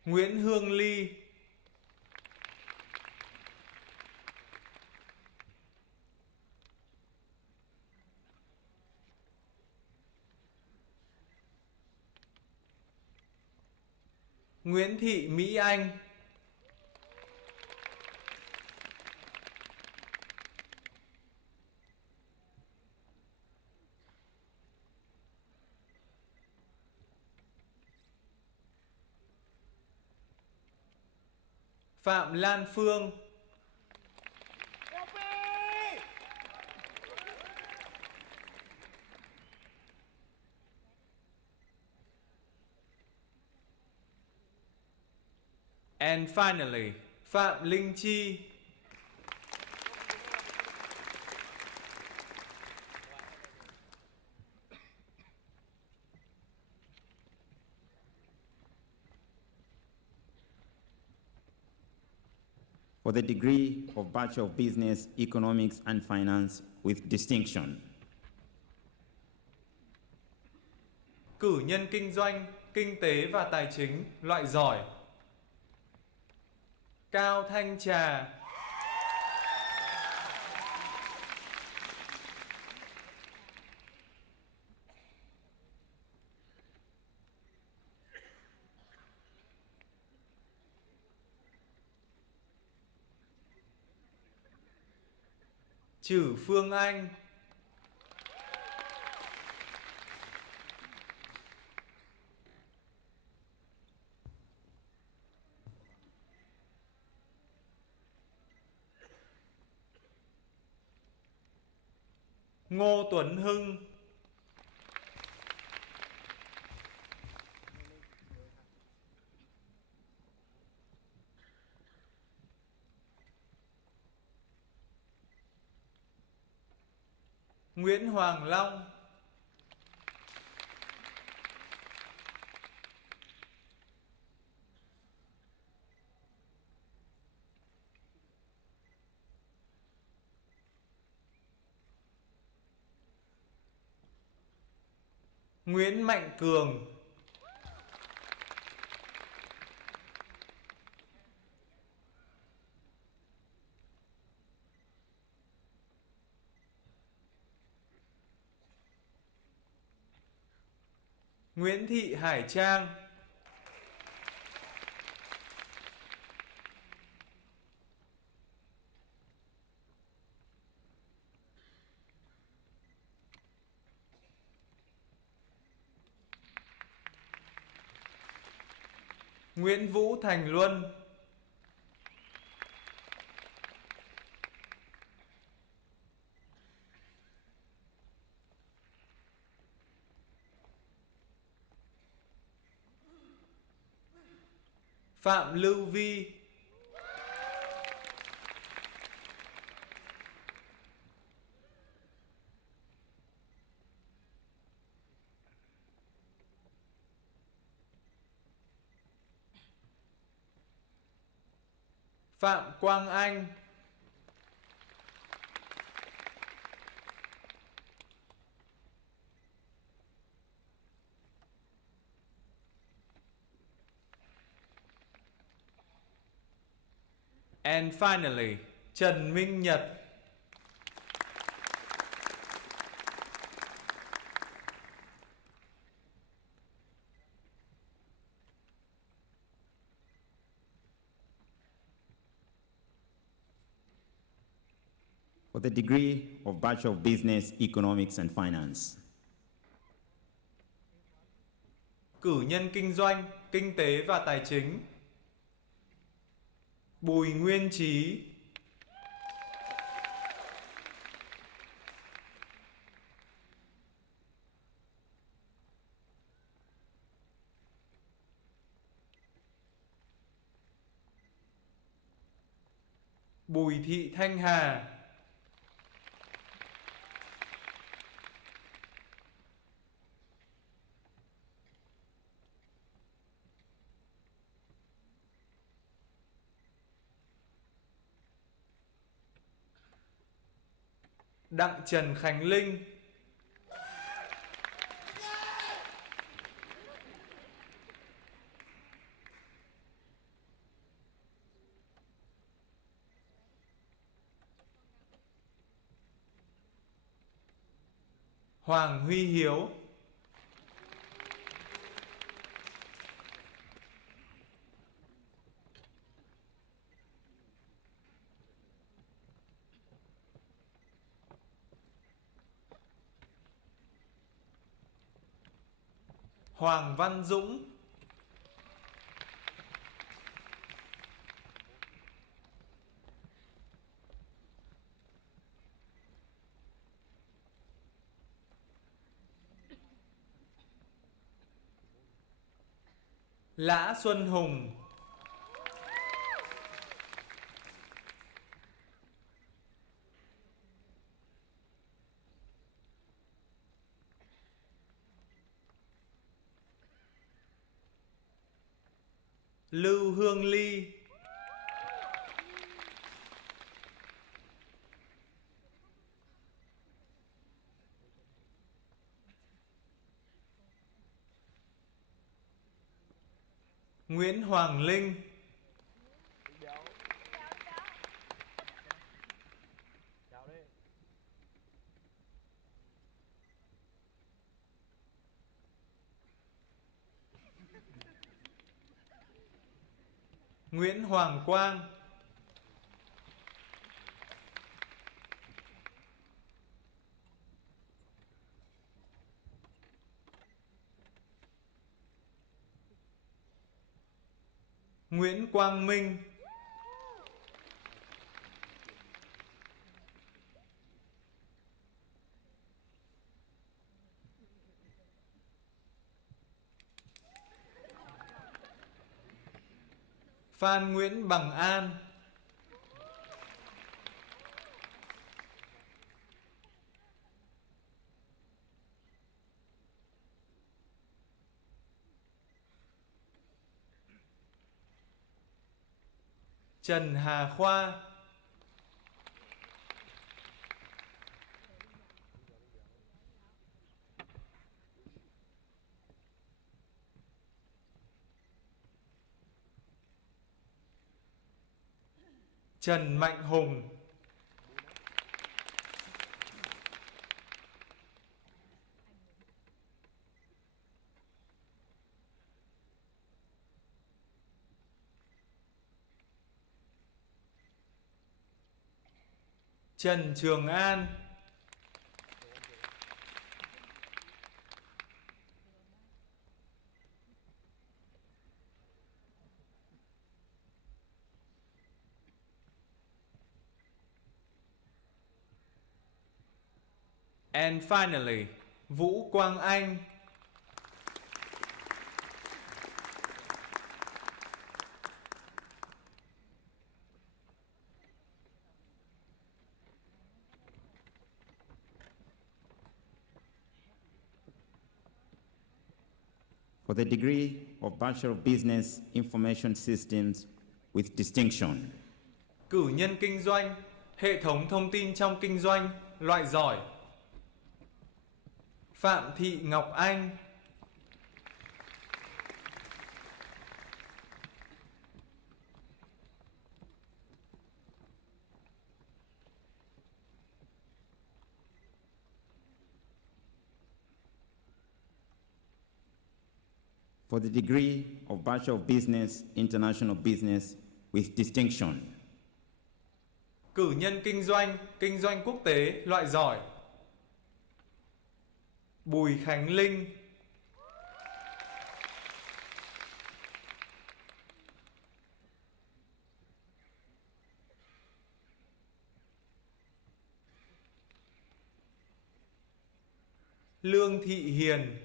Nguyễn Hương Ly. Nguyễn Thị Mỹ Anh. Phạm Lan Phương. And finally, Phạm Linh Chi. For the degree of Bachelor of Business, Economics and Finance with distinction. Cử nhân kinh doanh, kinh tế và tài chính, loại giỏi. Cao Thanh Trà. Trử Phương Anh, Ngô Tuấn Hưng, Nguyễn Hoàng Long, Nguyễn Mạnh Cường, Nguyễn Thị Hải Trang, Nguyễn Vũ Thành Luân, Phạm Lưu Vi, Phạm Quang Anh, and finally, Trần Minh Nhật. For the degree of Bachelor of Business, Economics and Finance. Cử nhân kinh doanh, kinh tế và tài chính, Bùi Nguyên Trí, Bùi Thị Thanh Hà, Đặng Trần Khánh Linh, Hoàng Huy Hiếu, Hoàng Văn Dũng, Lã Xuân Hùng, Lưu Hương Ly, Nguyễn Hoàng Linh, Nguyễn Hoàng Quang, Nguyễn Quang Minh, Phan Nguyễn Bằng An, Trần Hà Khoa, Trần Mạnh Hùng, Trần Trường An, and finally, Vũ Quang Anh. For the degree of Bachelor of Business Information Systems with distinction. Cử nhân kinh doanh, hệ thống thông tin trong kinh doanh, loại giỏi. Phạm Thị Ngọc Anh, For the degree of Bachelor of Business International Business with distinction. cử nhân kinh doanh quốc tế, loại giỏi. Bùi Khánh Linh, Lương Thị Hiền,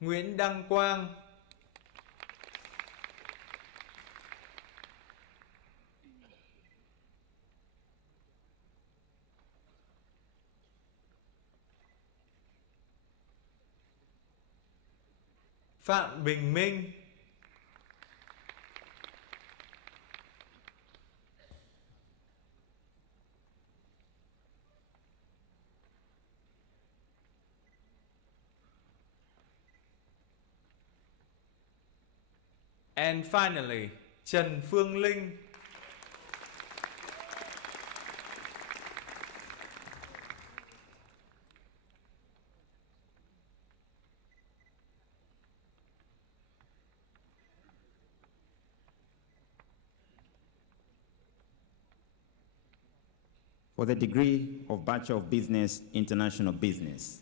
Nguyễn Đăng Quang, Phạm Bình Minh, and finally, Trần Phương Linh. For the degree of Bachelor of Business International Business.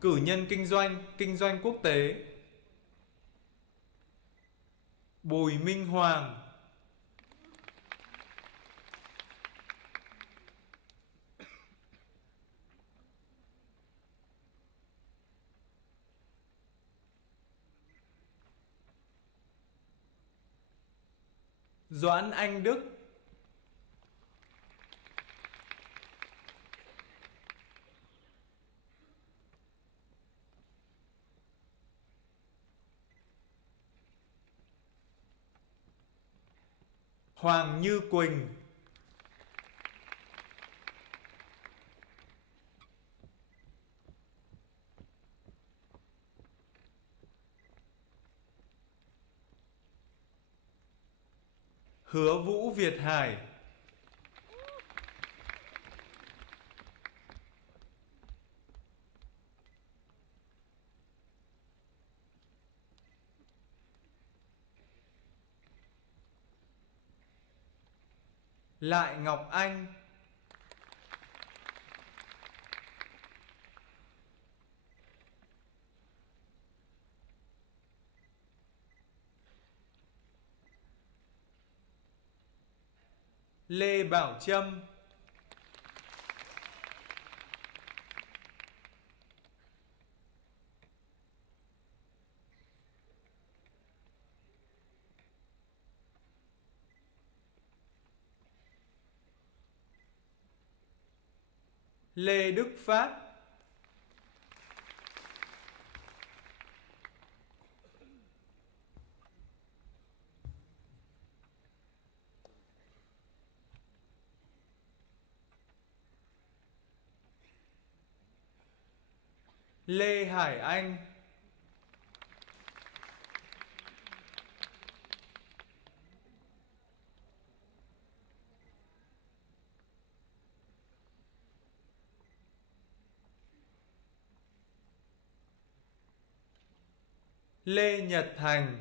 Cử nhân kinh doanh quốc tế. Bùi Minh Hoàng, Doãn Anh Đức, Hoàng Như Quỳnh, Hứa Vũ Việt Hải, Lại Ngọc Anh, Lê Bảo Trâm, Lê Đức Phát, Lê Hải Anh, Lê Nhật Thành,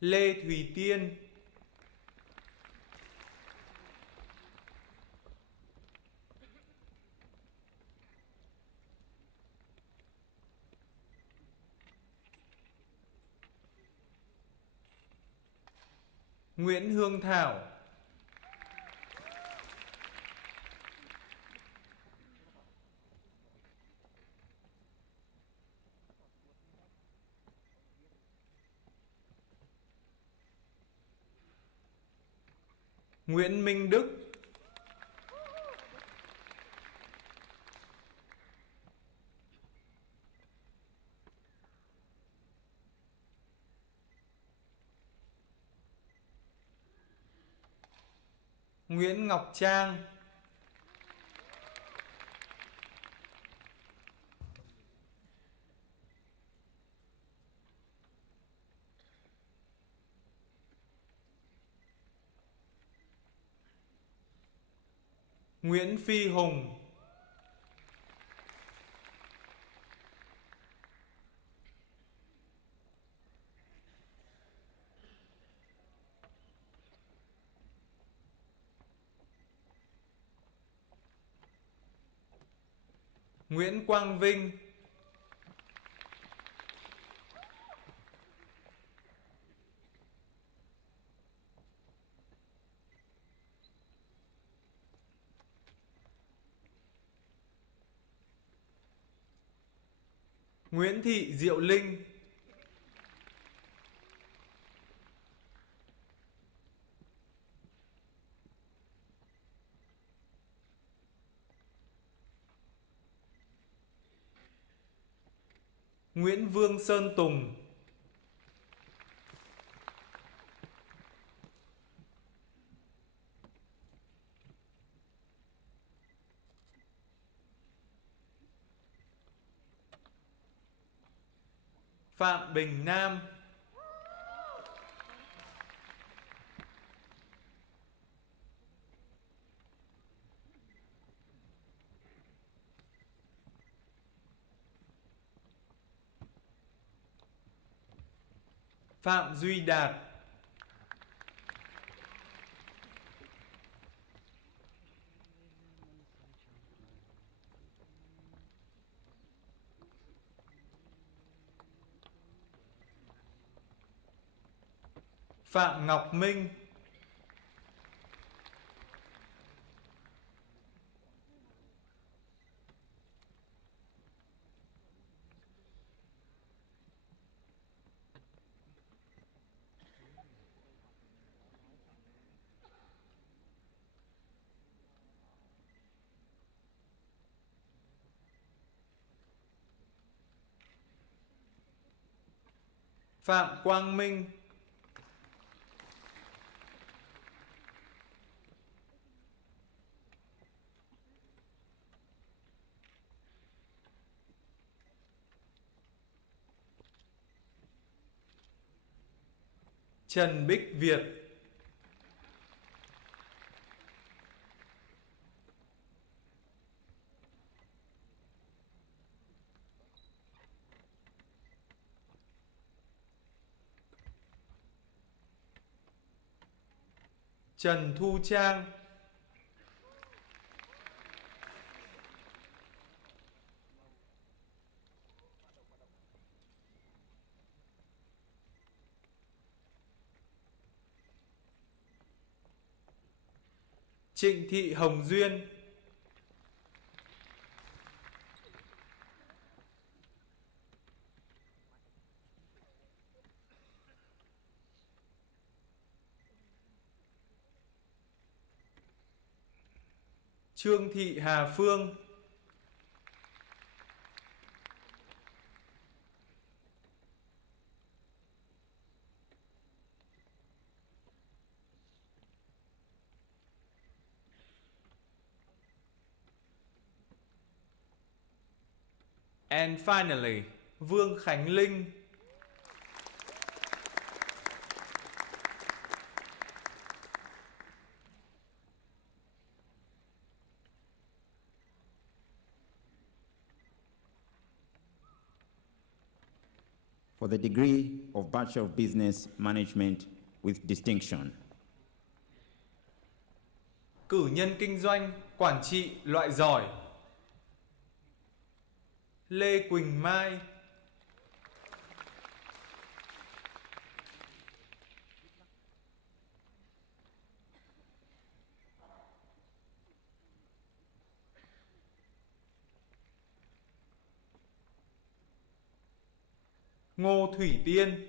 Lê Thùy Tiên, Nguyễn Hương Thảo, Nguyễn Minh Đức, Nguyễn Ngọc Trang, Nguyễn Phi Hùng, Nguyễn Quang Vinh, Nguyễn Thị Diệu Linh, Nguyễn Vương Sơn Tùng, Phạm Bình Nam, Phạm Duy Đạt, Phạm Ngọc Minh, Phạm Quang Minh, Trần Bích Việt, Trần Thu Trang, Trịnh Thị Hồng Duyên, Trương Thị Hà Phương, and finally, Vương Khánh Linh. For the degree of Bachelor of Business Management with distinction. Cử nhân kinh doanh, quản trị loại giỏi. Lê Quỳnh Mai, Ngô Thủy Tiên,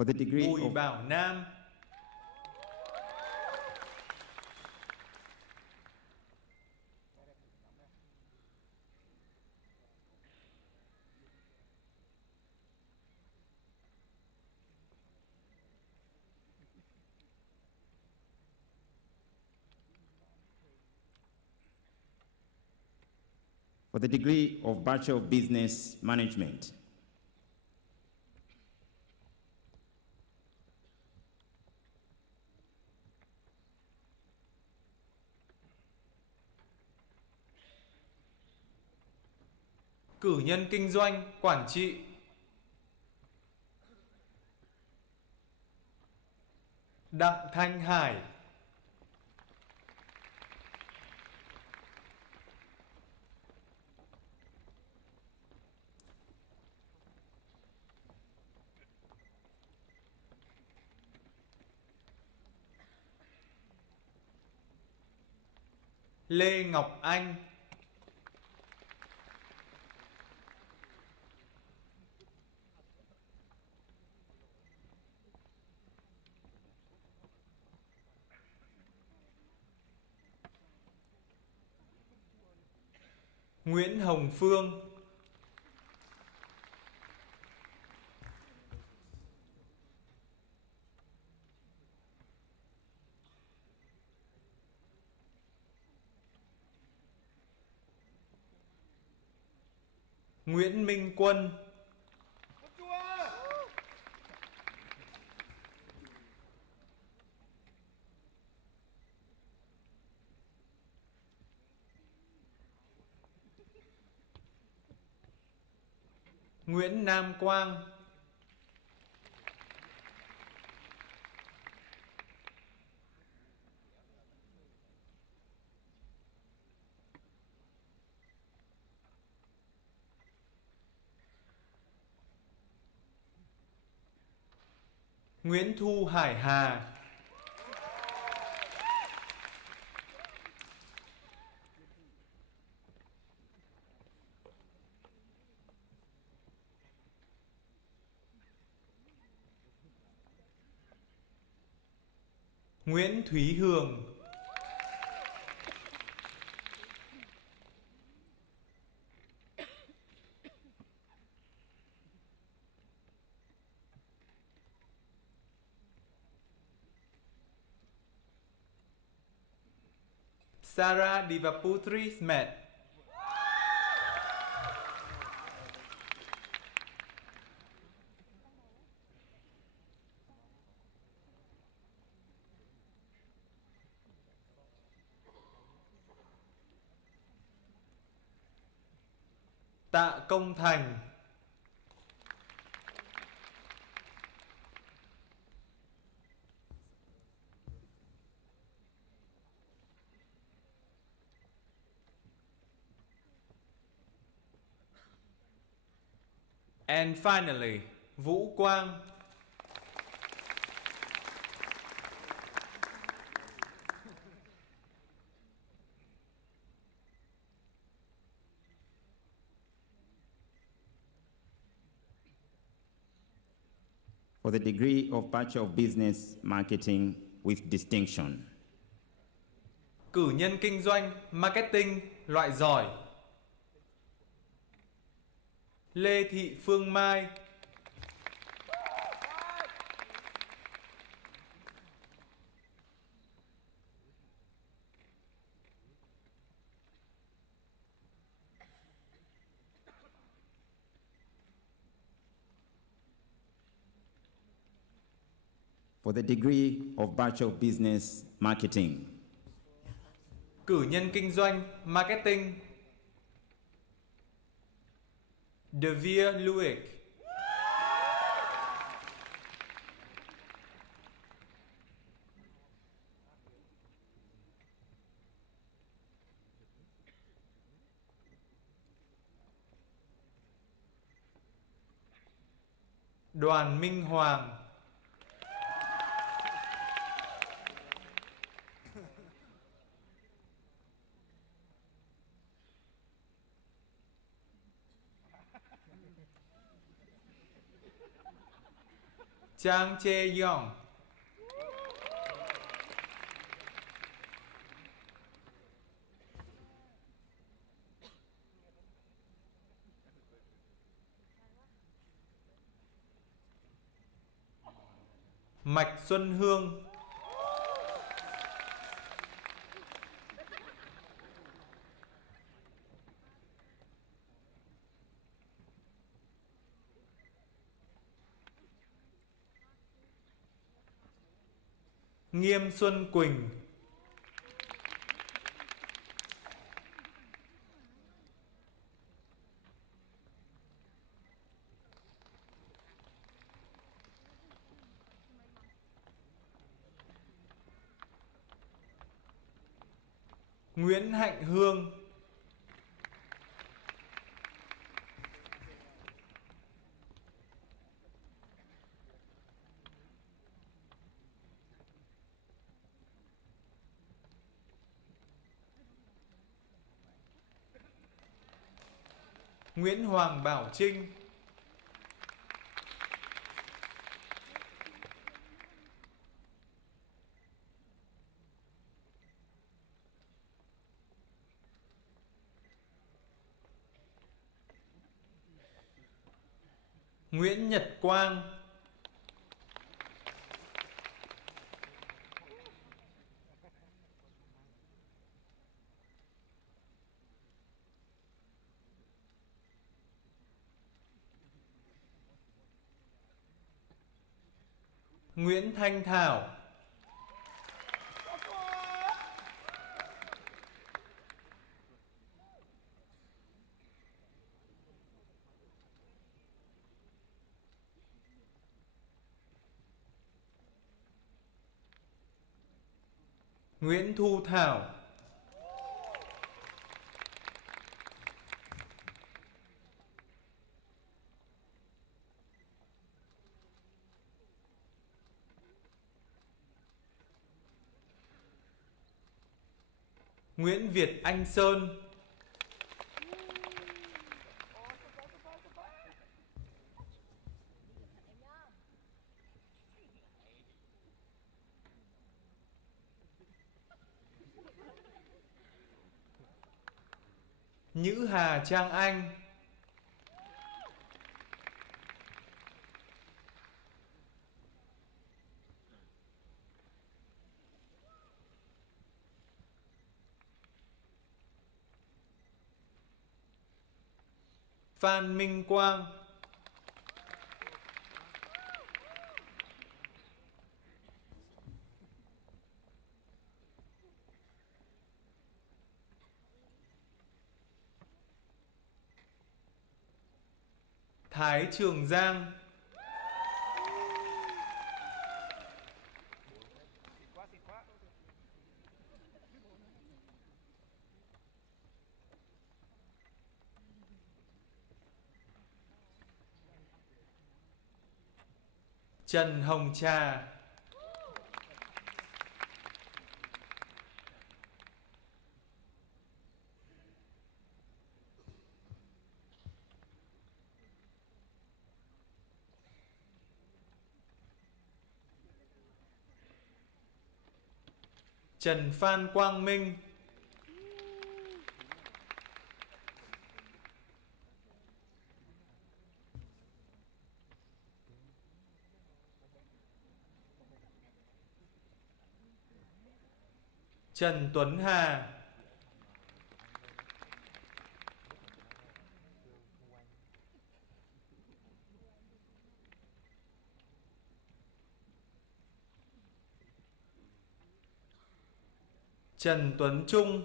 For the degree Bùi of Bảo Nam, For the degree of Bachelor of Business Management. cử nhân kinh doanh, quản trị. Đặng Thanh Hải, Lê Ngọc Anh, Nguyễn Hồng Phương, Nguyễn Minh Quân, Nguyễn Nam Quang, Nguyễn Thu Hải Hà, Nguyễn Thúy Hường, Sarah Divaputri Smith, Tạ Công Thành. And finally, Vũ Quang. For the degree of Bachelor of Business Marketing with distinction. Cử nhân kinh doanh, marketing, loại giỏi. Lê Thị Phương Mai. For the degree of Bachelor of Business Marketing. Cử nhân kinh doanh, marketing. De Vere Luick. Đoàn Minh Hoàng. Chang Chae Yong. Mạch Xuân Hương. Nghiêm Xuân Quỳnh. Nguyễn Hạnh Hương. Nguyễn Hoàng Bảo Trinh. Nguyễn Nhật Quang. Nguyễn Thanh Thảo. Nguyễn Thu Thảo. Nguyễn Việt Anh Sơn. Nhữ Hà Trang Anh. Phan Minh Quang. Thái Trường Giang, Trần Hồng Trà, Trần Phan Quang Minh, Trần Tuấn Hà, Trần Tuấn Trung,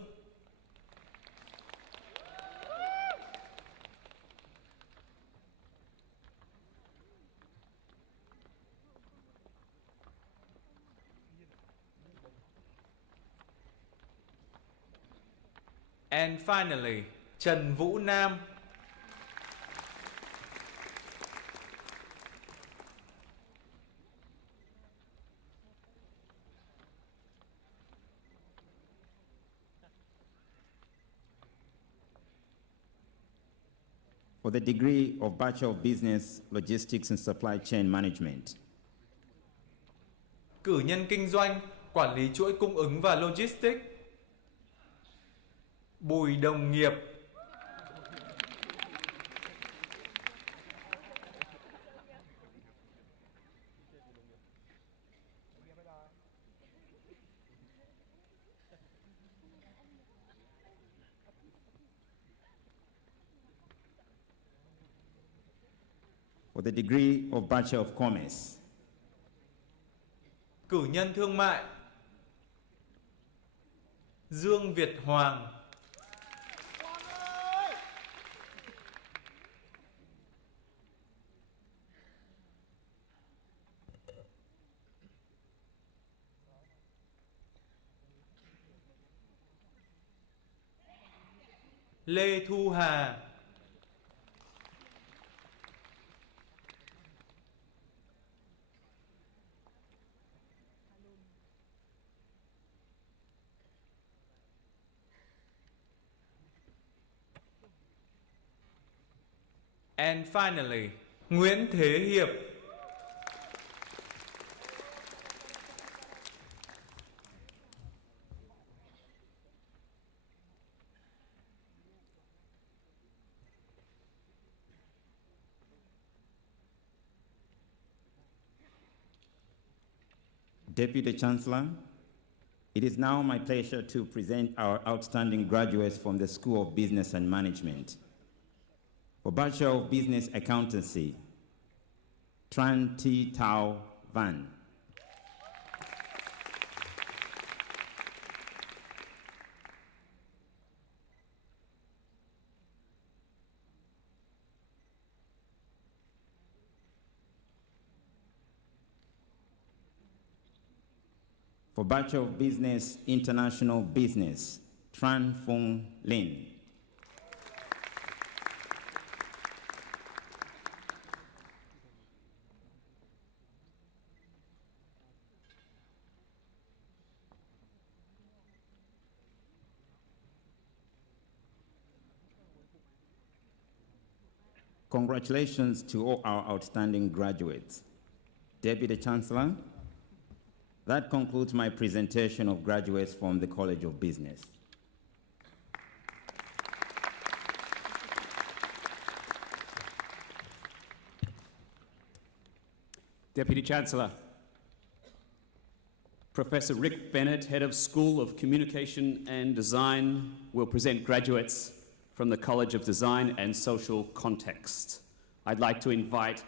and finally, Trần Vũ Nam. For the degree of Bachelor of Business, Logistics and Supply Chain Management, Cử nhân kinh doanh, quản lý chuỗi cung ứng và logistics, Bùi Đồng Nghiệp. for the degree of Bachelor of Commerce, Cử nhân thương mại, Dương Việt Hoàng. Lê Thu Hà, and finally, Nguyễn Thế Hiệp. Deputy Chancellor, it is now my pleasure to present our outstanding graduates from the School of Business and Management. For Bachelor of Business Accountancy, Tran T. Tao Van. For Bachelor of Business, International Business, Tran Phong Lin. Congratulations to all our outstanding graduates. Deputy Chancellor, that concludes my presentation of graduates from the College of Business. Deputy Chancellor, Professor Rick Bennett, Head of School of Communication and Design, will present graduates from the College of Design and Social Context. I'd like to invite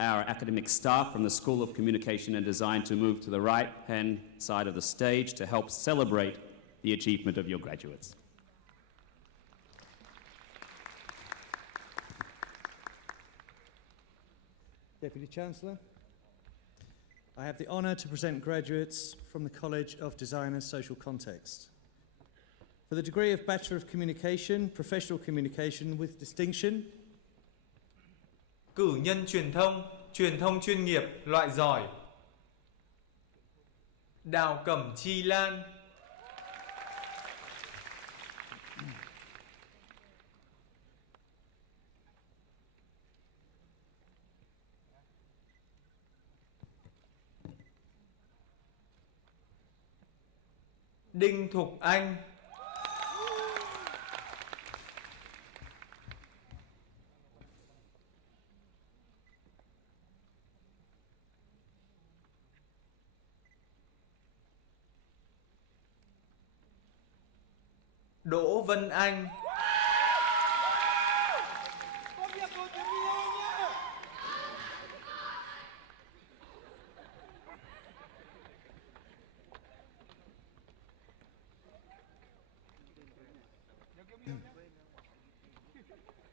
our academic staff from the School of Communication and Design to move to the right-hand side of the stage to help celebrate the achievement of your graduates. Deputy Chancellor. I have the honour to present graduates from the College of Design and Social Context. For the degree of Bachelor of Communication, Professional Communication with distinction. Cử nhân truyền thông chuyên nghiệp loại giỏi. Đào Cẩm Chi Lan. Đinh Thục Anh. Đỗ Vân Anh.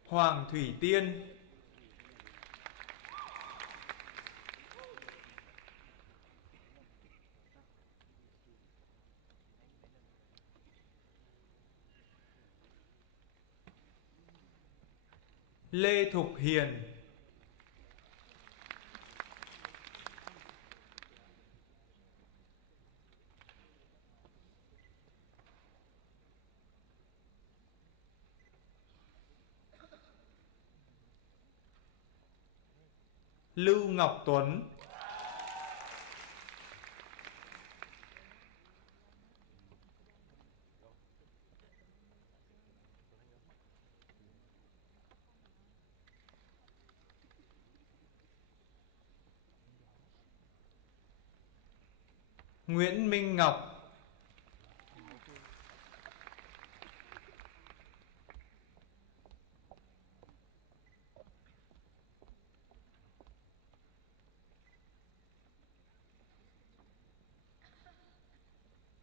Hoàng Thủy Tiên. Lê Thục Hiền. Lưu Ngọc Tuấn. Nguyễn Minh Ngọc.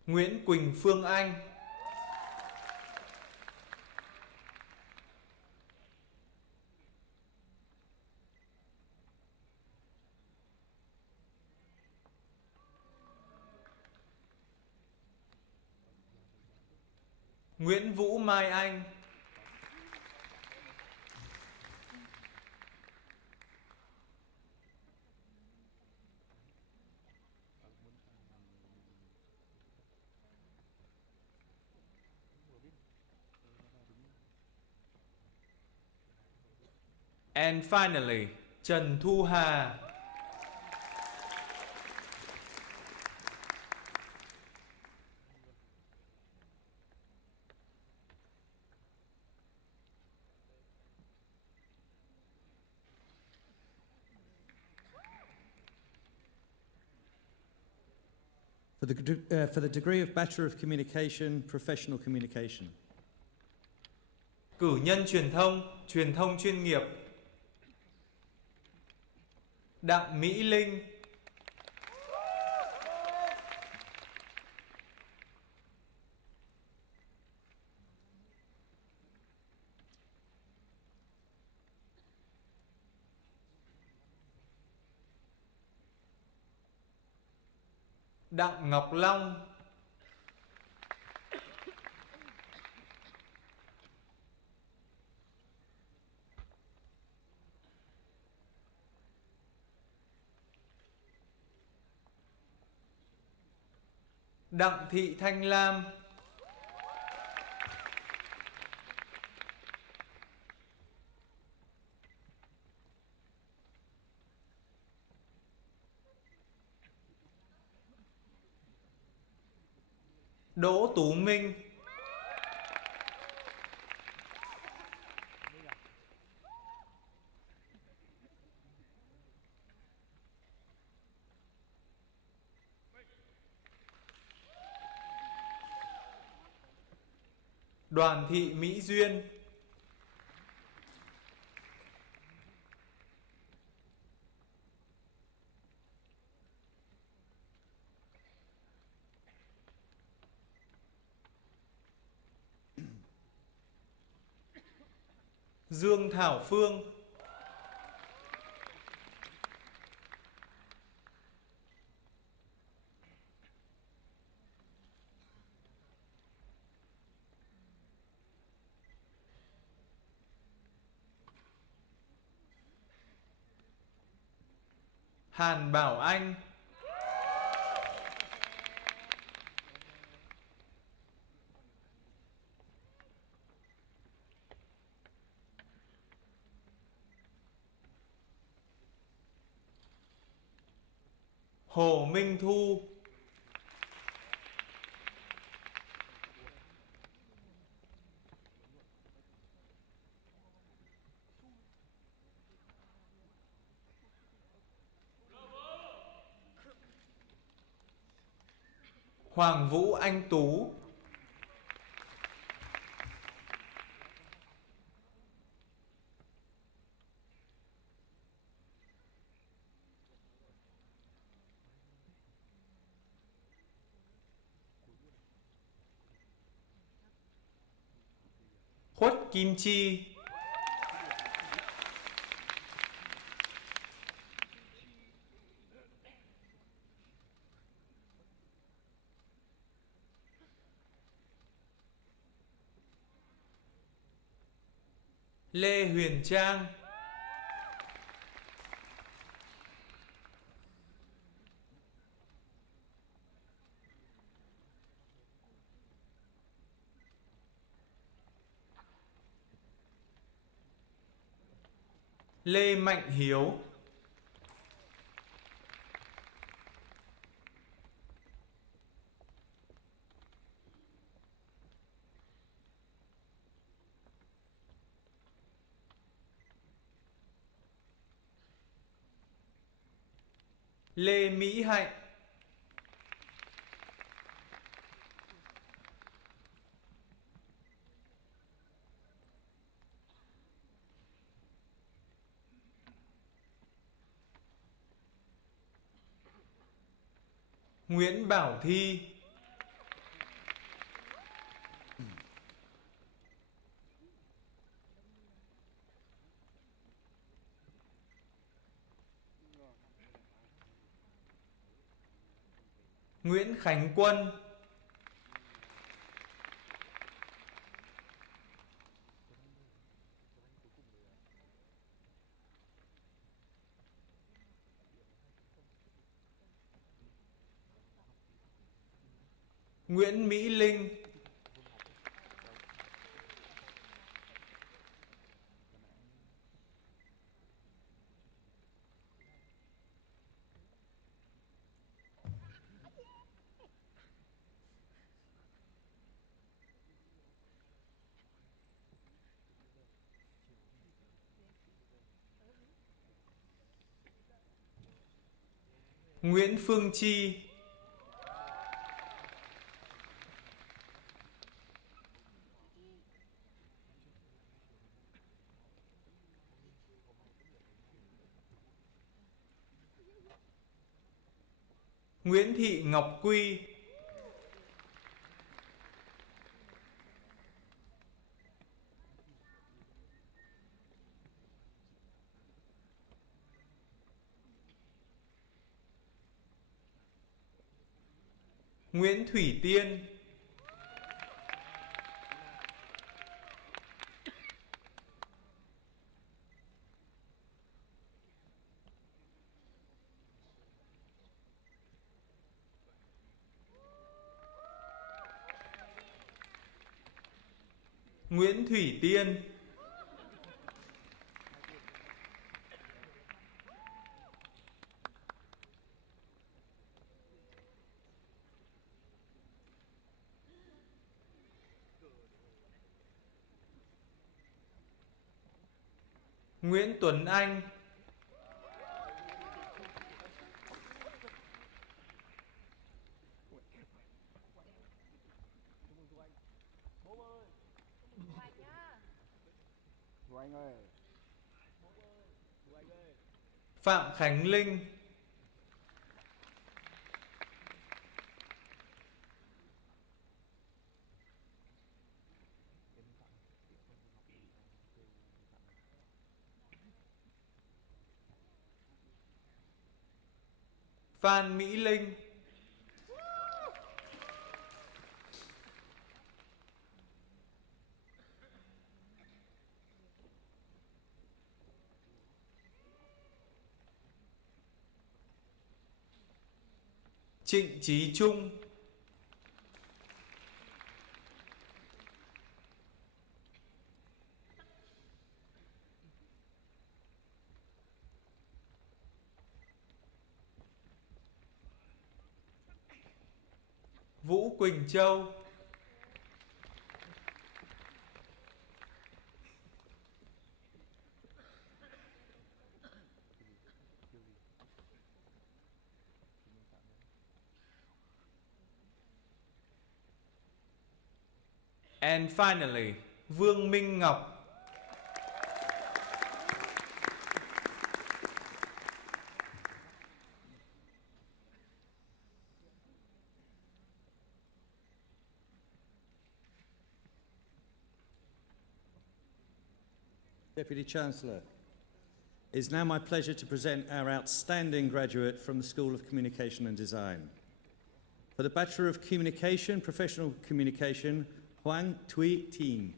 Nguyễn Quỳnh Phương Anh. Nguyễn Vũ Mai Anh. And finally, Trần Thu Hà. For the degree of Bachelor of Communication, Professional Communication. Cử nhân truyền thông chuyên nghiệp. Đặng Mỹ Linh. Đặng Ngọc Long. Đặng Thị Thanh Lam. Đỗ Tú Minh. Đoàn Thị Mỹ Duyên. Dương Thảo Phương. Hàn Bảo Anh, Hồ Minh Thu, Hoàng Vũ Anh Tú, Khuất Kim Chi, Lê Huyền Trang, Lê Mạnh Hiếu, Lê Mỹ Hạnh, Nguyễn Bảo Thi, Nguyễn Khánh Quân, Nguyễn Mỹ Linh, Nguyễn Phương Chi, Nguyễn Thị Ngọc Quy, Nguyễn Thủy Tiên, Nguyễn Thủy Tiên, Nguyễn Tuấn Anh, Phạm Khánh Linh, Phan Mỹ Linh, Trịnh Chí Trung, Vũ Quỳnh Châu, and finally, Vương Minh Ngọc. Deputy Chancellor, it is now my pleasure to present our outstanding graduate from the School of Communication and Design. For the Bachelor of Communication, Professional Communication, Huang Tui Tin.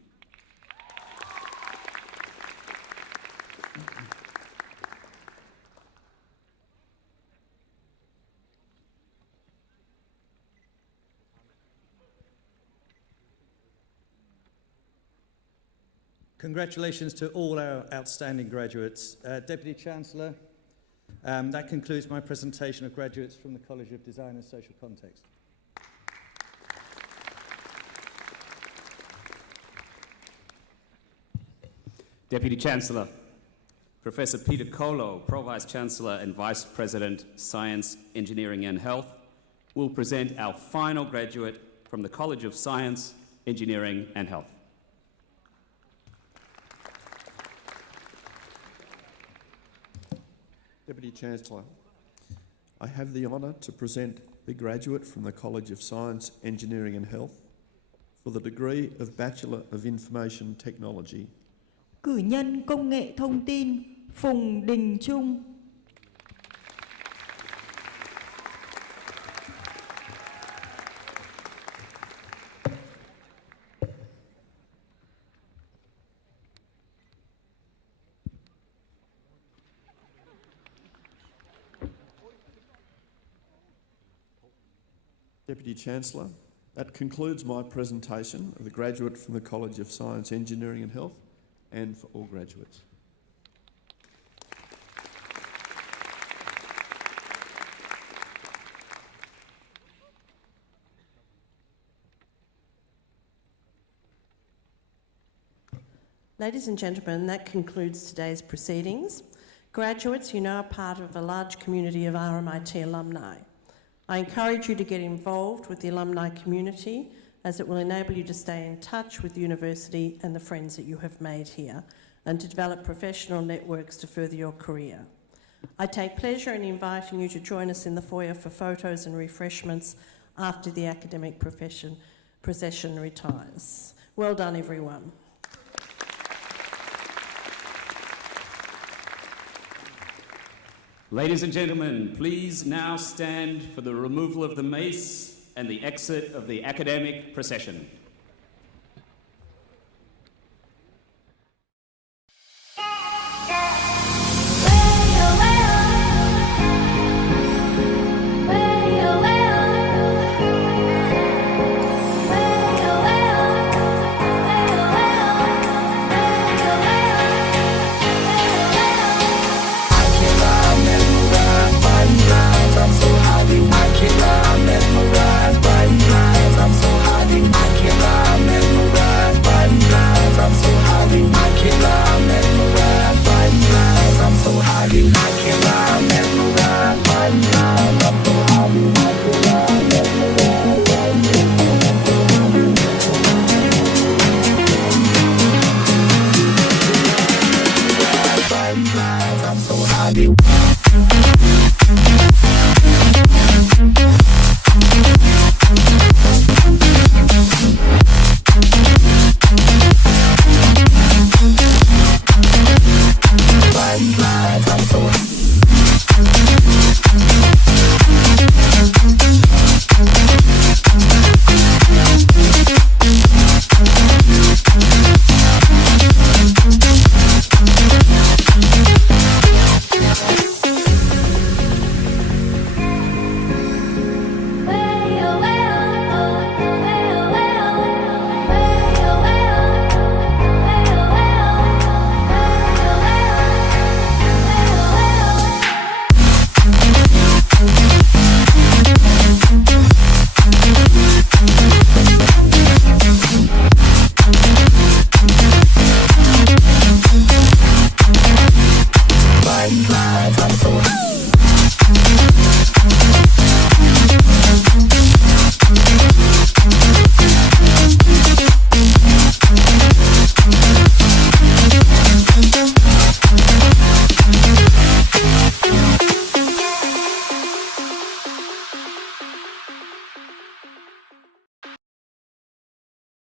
Congratulations to all our outstanding graduates. Deputy Chancellor, that concludes my presentation of graduates from the College of Design and Social Context. Deputy Chancellor, Professor Peter Kolo, Pro-Vice Chancellor and Vice President, Science, Engineering and Health, will present our final graduate from the College of Science, Engineering and Health. Deputy Chancellor, I have the honour to present the graduate from the College of Science, Engineering and Health for the degree of Bachelor of Information Technology. Cử nhân công nghệ thông tin Phùng Đình Trung. Deputy Chancellor, that concludes my presentation of the graduate from the College of Science, Engineering and Health, and for all graduates. Ladies and gentlemen, that concludes today's proceedings. Graduates, you now are part of a large community of RMIT alumni. I encourage you to get involved with the alumni community, as it will enable you to stay in touch with the university and the friends that you have made here, and to develop professional networks to further your career. I take pleasure in inviting you to join us in the foyer for photos and refreshments after the academic procession retires. Well done, everyone. Ladies and gentlemen, please now stand for the removal of the mace and the exit of the academic procession.